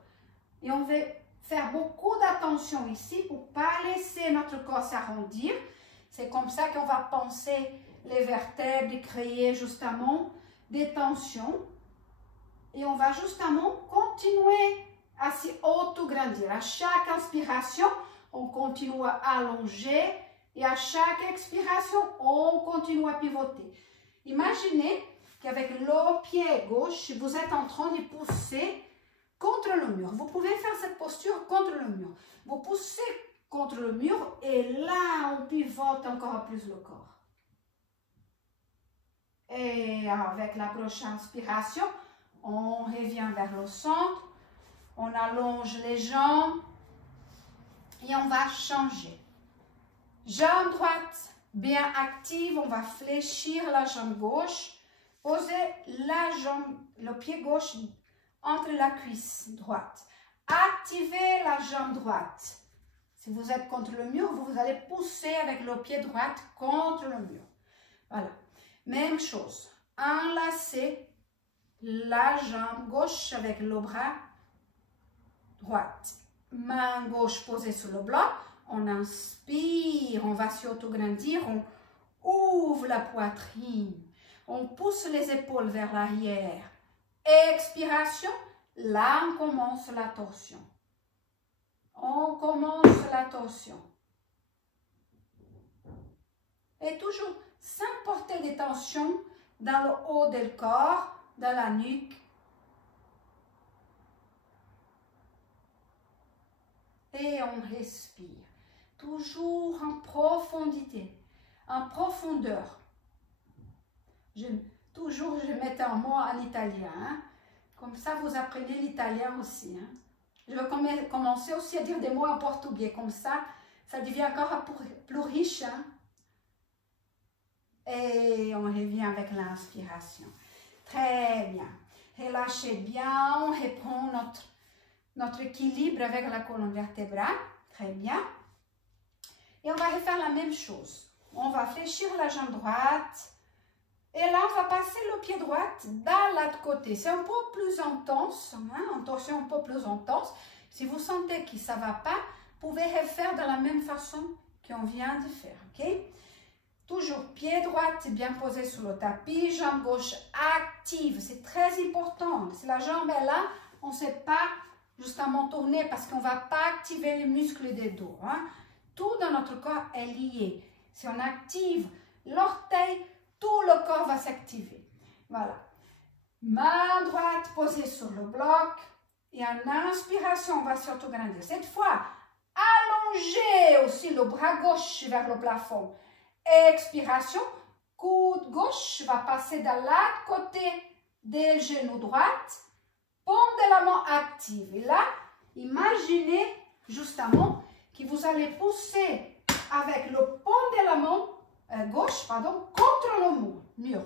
Et on va faire beaucoup d'attention ici pour ne pas laisser notre corps s'arrondir. C'est comme ça qu'on va penser les vertèbres et créer justement des tensions. Et on va justement continuer à s'y auto-grandir. À chaque inspiration, on continue à allonger. Et à chaque expiration, on continue à pivoter. Imaginez qu'avec le pied gauche, vous êtes en train de pousser contre le mur. Vous pouvez faire cette posture contre le mur. Vous poussez contre le mur et là, on pivote encore plus le corps. Et avec la prochaine inspiration, on revient vers le centre. On allonge les jambes et on va changer. Jambe droite bien active, on va fléchir la jambe gauche. Posez le pied gauche entre la cuisse droite. Activez la jambe droite. Si vous êtes contre le mur, vous allez pousser avec le pied droit contre le mur. Voilà. Même chose. Enlacez la jambe gauche avec le bras droit. Main gauche posée sur le bloc. On inspire, on va s'auto-grandir, on ouvre la poitrine, on pousse les épaules vers l'arrière. Expiration, là on commence la torsion. On commence la torsion. Et toujours sans porter des tensions dans le haut du corps, dans la nuque. Et on respire. Toujours en profondité, en profondeur. Je mets un mot en italien. Hein? Comme ça, vous apprenez l'italien aussi. Hein? Je vais commencer aussi à dire des mots en portugais. Comme ça devient encore plus riche. Hein? Et on revient avec l'inspiration. Très bien. Relâchez bien. On reprend notre équilibre avec la colonne vertébrale. Très bien. Et on va refaire la même chose. On va fléchir la jambe droite. Et là, on va passer le pied droit dans l'autre côté. C'est un peu plus intense, hein, une torsion un peu plus intense. Si vous sentez que ça ne va pas, vous pouvez refaire de la même façon qu'on vient de faire. Okay? Toujours pied droit bien posé sur le tapis, jambe gauche active. C'est très important. Si la jambe est là, on ne sait pas justement tourner parce qu'on ne va pas activer les muscles des dos. Hein. Tout dans notre corps est lié. Si on active l'orteil, tout le corps va s'activer. Voilà. Main droite posée sur le bloc. Et en inspiration, on va s'auto-grandir. Cette fois, allons allongez aussi le bras gauche vers le plafond. Expiration, coude gauche va passer de l'autre côté du genou droit. Paume de la main active. Et là, imaginez justement que vous allez pousser avec le paume de la main gauche contre le mur.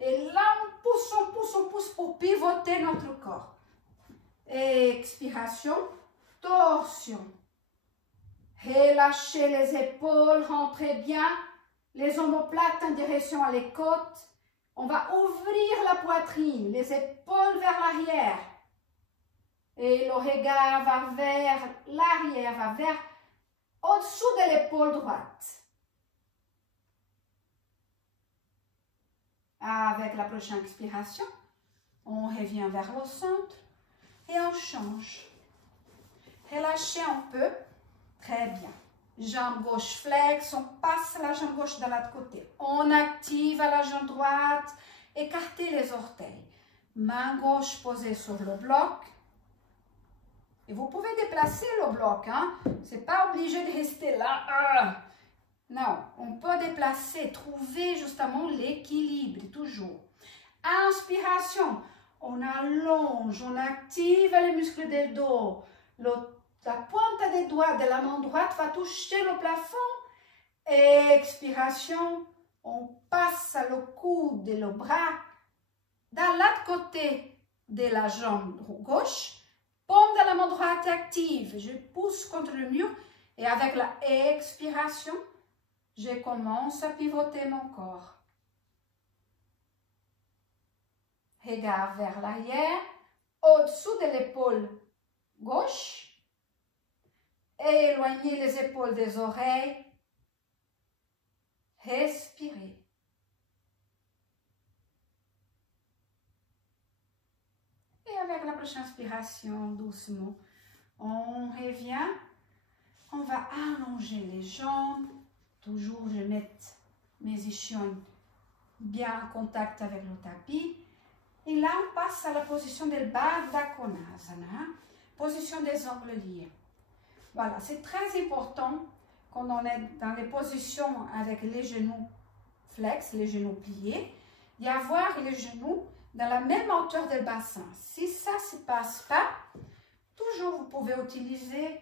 Et là, on pousse pour pivoter notre corps. Expiration, torsion. Relâchez les épaules, rentrez bien. Les omoplates en direction à les côtes. On va ouvrir la poitrine, les épaules vers l'arrière. Et le regard va vers l'arrière, va vers au-dessous de l'épaule droite. Avec la prochaine expiration, on revient vers le centre et on change. Relâchez un peu. Très bien. Jambe gauche flex, on passe la jambe gauche de l'autre côté. On active la jambe droite, écartez les orteils. Main gauche posée sur le bloc. Et vous pouvez déplacer le bloc, hein? C'est pas obligé de rester là. Non, on peut déplacer, trouver justement l'équilibre, toujours. Inspiration, on allonge, on active les muscles du dos. La pointe des doigts de la main droite va toucher le plafond. Expiration, on passe le coude et le bras dans l'autre côté de la jambe gauche. Paume de la main droite active. Je pousse contre le mur et avec la expiration, je commence à pivoter mon corps. Regard vers l'arrière, au-dessous de l'épaule gauche. Éloignez les épaules des oreilles. Respirez. Et avec la prochaine inspiration, doucement, on revient. On va allonger les jambes. Toujours, je mets mes ischions bien en contact avec le tapis. Et là, on passe à la position del Baddha Konasana, position des ongles liés. Voilà, c'est très important quand on est dans les positions avec les genoux flex, les genoux pliés, d'y avoir les genoux dans la même hauteur du bassin. Si ça ne se passe pas, toujours vous pouvez utiliser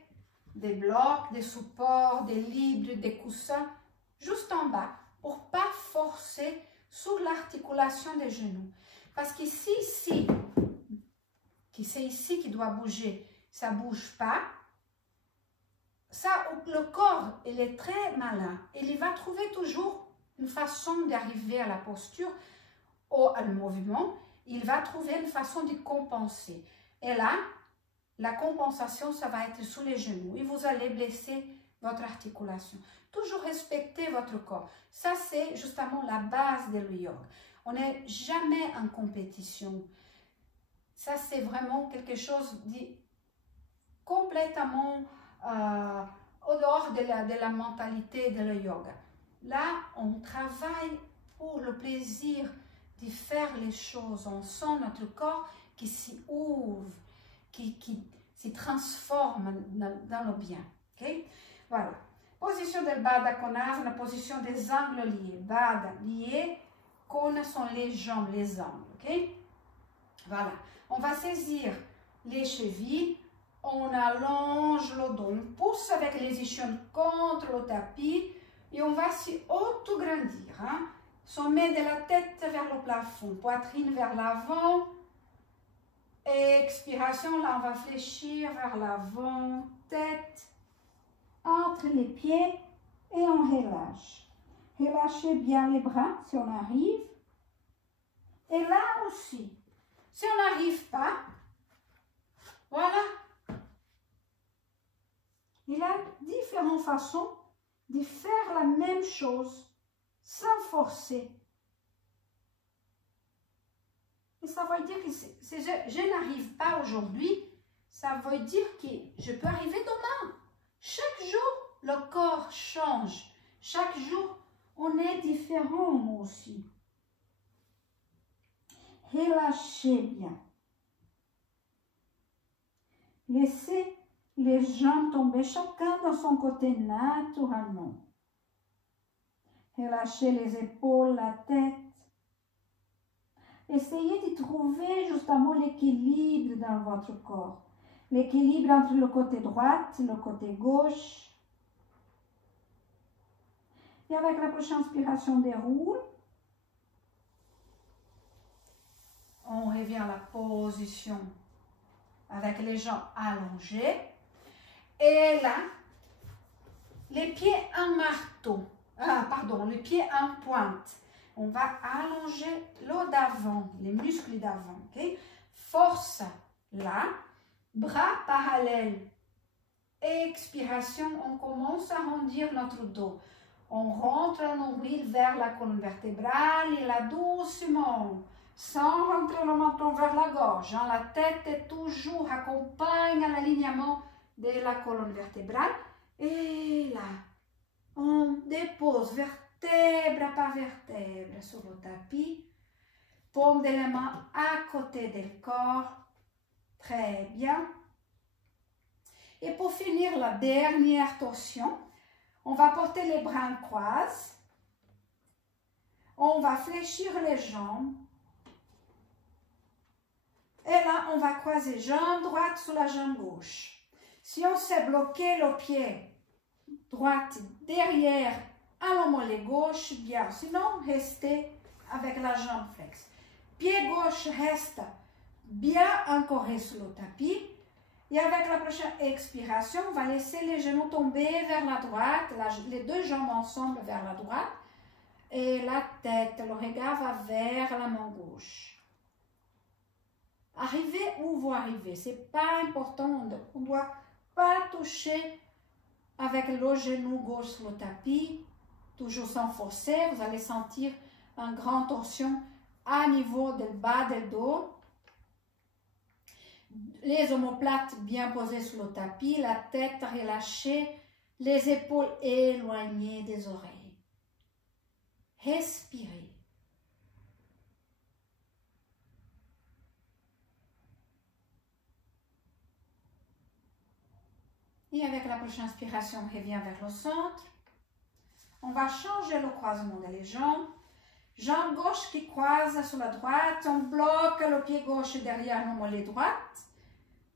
des blocs, des supports, des livres, des coussins, juste en bas, pour ne pas forcer sur l'articulation des genoux. Parce que si ici, c'est ici qui doit bouger, ça ne bouge pas, ça, le corps, il est très malin. Il va trouver toujours une façon d'arriver à la posture ou au mouvement. Il va trouver une façon de compenser. Et là, la compensation, ça va être sous les genoux. Et vous allez blesser votre articulation. Toujours respecter votre corps. Ça, c'est justement la base de yoga. On n'est jamais en compétition. Ça, c'est vraiment quelque chose de complètement au dehors de la mentalité de le yoga. Là, on travaille pour le plaisir de faire les choses. On sent notre corps qui s'y ouvre, qui se transforme dans le bien. Okay? Voilà. Position del Baddha Konasana, position des angles liés. Baddha lié, Kona sont les jambes, les angles. Okay? Voilà. On va saisir les chevilles. On allonge le dos, on pousse avec les ischions contre le tapis et on va s'y auto-grandir. Hein? Sommet de la tête vers le plafond, poitrine vers l'avant. Expiration, là on va fléchir vers l'avant, tête entre les pieds et on relâche. Relâchez bien les bras si on arrive. Et là aussi, si on n'arrive pas, voilà. Il y a différentes façons de faire la même chose sans forcer. Et ça veut dire que si je n'arrive pas aujourd'hui, ça veut dire que je peux arriver demain. Chaque jour, le corps change. Chaque jour, on est différent aussi. Relâchez bien. Laissez Les jambes tombées chacun dans son côté naturellement. Relâchez les épaules, la tête. Essayez de trouver justement l'équilibre dans votre corps. L'équilibre entre le côté droit et le côté gauche. Et avec la prochaine inspiration, déroule. On revient à la position avec les jambes allongées. Et là, les pieds en marteau. Les pieds en pointe. On va allonger l'eau d'avant, les muscles d'avant. Okay? Force là, bras parallèles. Expiration, on commence à arrondir notre dos. On rentre le nombril vers la colonne vertébrale et là doucement, sans rentrer le menton vers la gorge. Hein, la tête est toujours accompagne à l'alignement de la colonne vertébrale. Et là, on dépose vertèbre par vertèbre sur le tapis. Paume de la main à côté du corps. Très bien. Et pour finir la dernière torsion, on va porter les bras en croise. On va fléchir les jambes. Et là, on va croiser jambe droite sur la jambe gauche. Si on s'est bloqué le pied droite derrière à l'omollé gauche, bien. Sinon, restez avec la jambe flexe. Pied gauche reste bien ancoré sur le tapis. Et avec la prochaine expiration, on va laisser les genoux tomber vers la droite, les deux jambes ensemble vers la droite. Et la tête, le regard va vers la main gauche. Arrivez où vous arrivez, ce n'est pas important, on ne doit pas toucher avec le genou gauche sur le tapis, toujours sans forcer. Vous allez sentir une grande torsion à niveau du bas du dos. Les omoplates bien posées sur le tapis, la tête relâchée, les épaules éloignées des oreilles. Respirez. Et avec la prochaine inspiration, on revient vers le centre. On va changer le croisement des jambes. Jambe gauche qui croise sur la droite. On bloque le pied gauche derrière le mollet droit.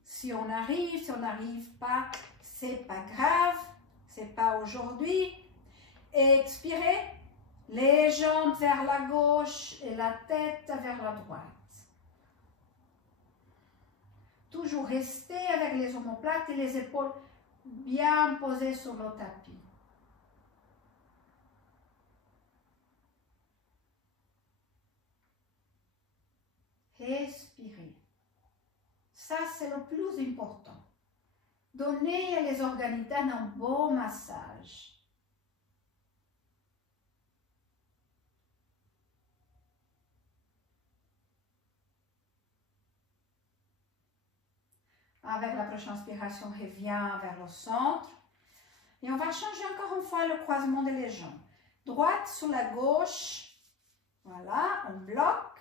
Si on n'arrive pas, c'est pas grave. C'est pas aujourd'hui. Expirez. Les jambes vers la gauche et la tête vers la droite. Toujours rester avec les omoplates et les épaules bien posées sur le tapis. Respirez. Ça, c'est le plus important. Donnez à les organes internes un bon massage. Avec la prochaine inspiration, on revient vers le centre. Et on va changer encore une fois le croisement des jambes. Droite sur la gauche. Voilà, on bloque.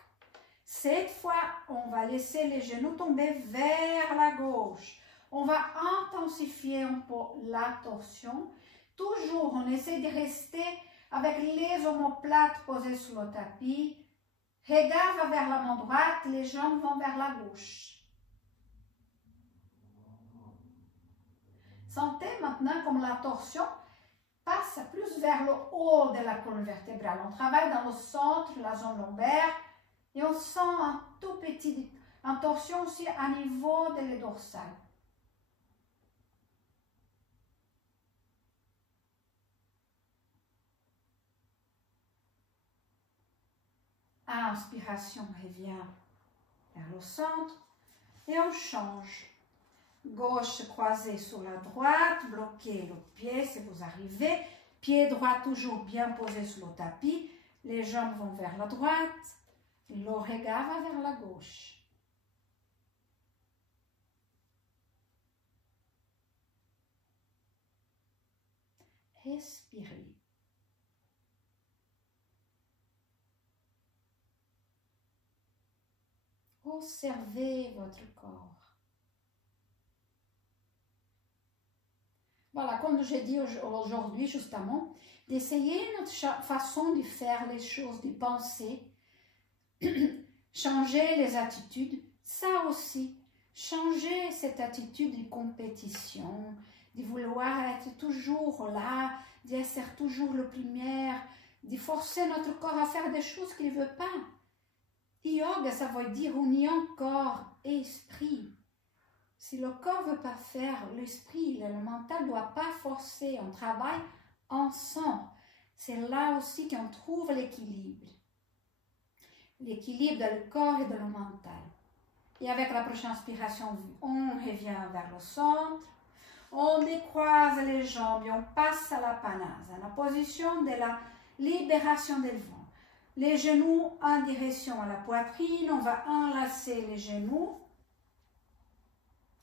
Cette fois, on va laisser les genoux tomber vers la gauche. On va intensifier un peu la torsion. Toujours, on essaie de rester avec les omoplates posées sur le tapis. Regard va vers la main droite, les jambes vont vers la gauche. Sentez maintenant comme la torsion passe plus vers le haut de la colonne vertébrale. On travaille dans le centre, la zone lombaire, et on sent un tout petit, une torsion aussi à niveau de les dorsales. Inspiration revient vers le centre et on change. Gauche croisée sur la droite, bloquez le pied si vous arrivez. Pied droit toujours bien posé sur le tapis. Les jambes vont vers la droite. Le regard va vers la gauche. Respirez. Observez votre corps. voilà, comme j'ai dit aujourd'hui justement, d'essayer notre façon de faire les choses, de penser, changer les attitudes, ça aussi, changer cette attitude de compétition, de vouloir être toujours là, d'être toujours le premier, de forcer notre corps à faire des choses qu'il ne veut pas. Yoga, ça veut dire union corps-esprit. Si le corps ne veut pas faire, l'esprit, le mental ne doit pas forcer, on travaille ensemble. C'est là aussi qu'on trouve l'équilibre. L'équilibre dans le corps et dans le mental. Et avec la prochaine inspiration, on revient vers le centre. On décroise les jambes et on passe à la Panasa, la position de la libération des vents. Les genoux en direction à la poitrine, on va enlacer les genoux.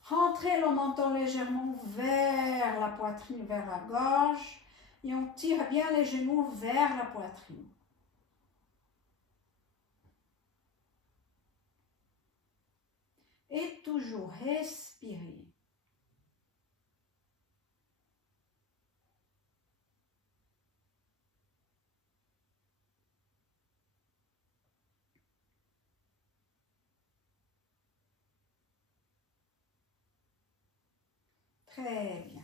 Rentrez le menton légèrement vers la poitrine, vers la gorge. Et on tire bien les genoux vers la poitrine. Et toujours respirer. Très bien.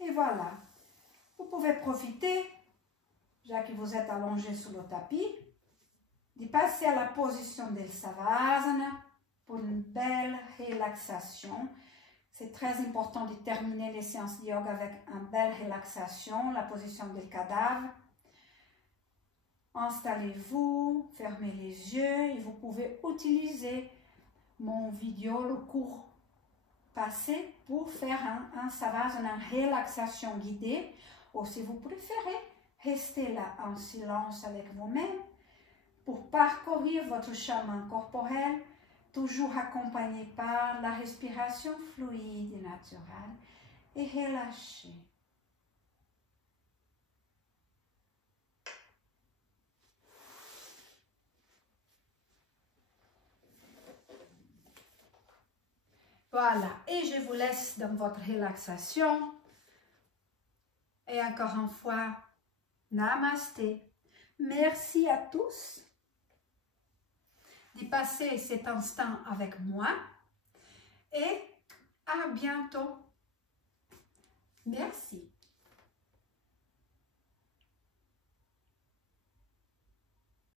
Et voilà. Vous pouvez profiter, déjà que vous êtes allongé sur le tapis, de passer à la position del Savasana pour une belle relaxation. C'est très important de terminer les séances de yoga avec une belle relaxation, la position del cadavre. Installez-vous, fermez les yeux et vous pouvez utiliser mon vidéo, le cours passé, pour faire un Savasana, une relaxation guidée. Ou si vous préférez, restez là en silence avec vous-même pour parcourir votre chemin corporel, toujours accompagné par la respiration fluide et naturelle, et relâchez. Voilà, et je vous laisse dans votre relaxation. Et encore une fois, Namasté. Merci à tous de passer cet instant avec moi et à bientôt. Merci.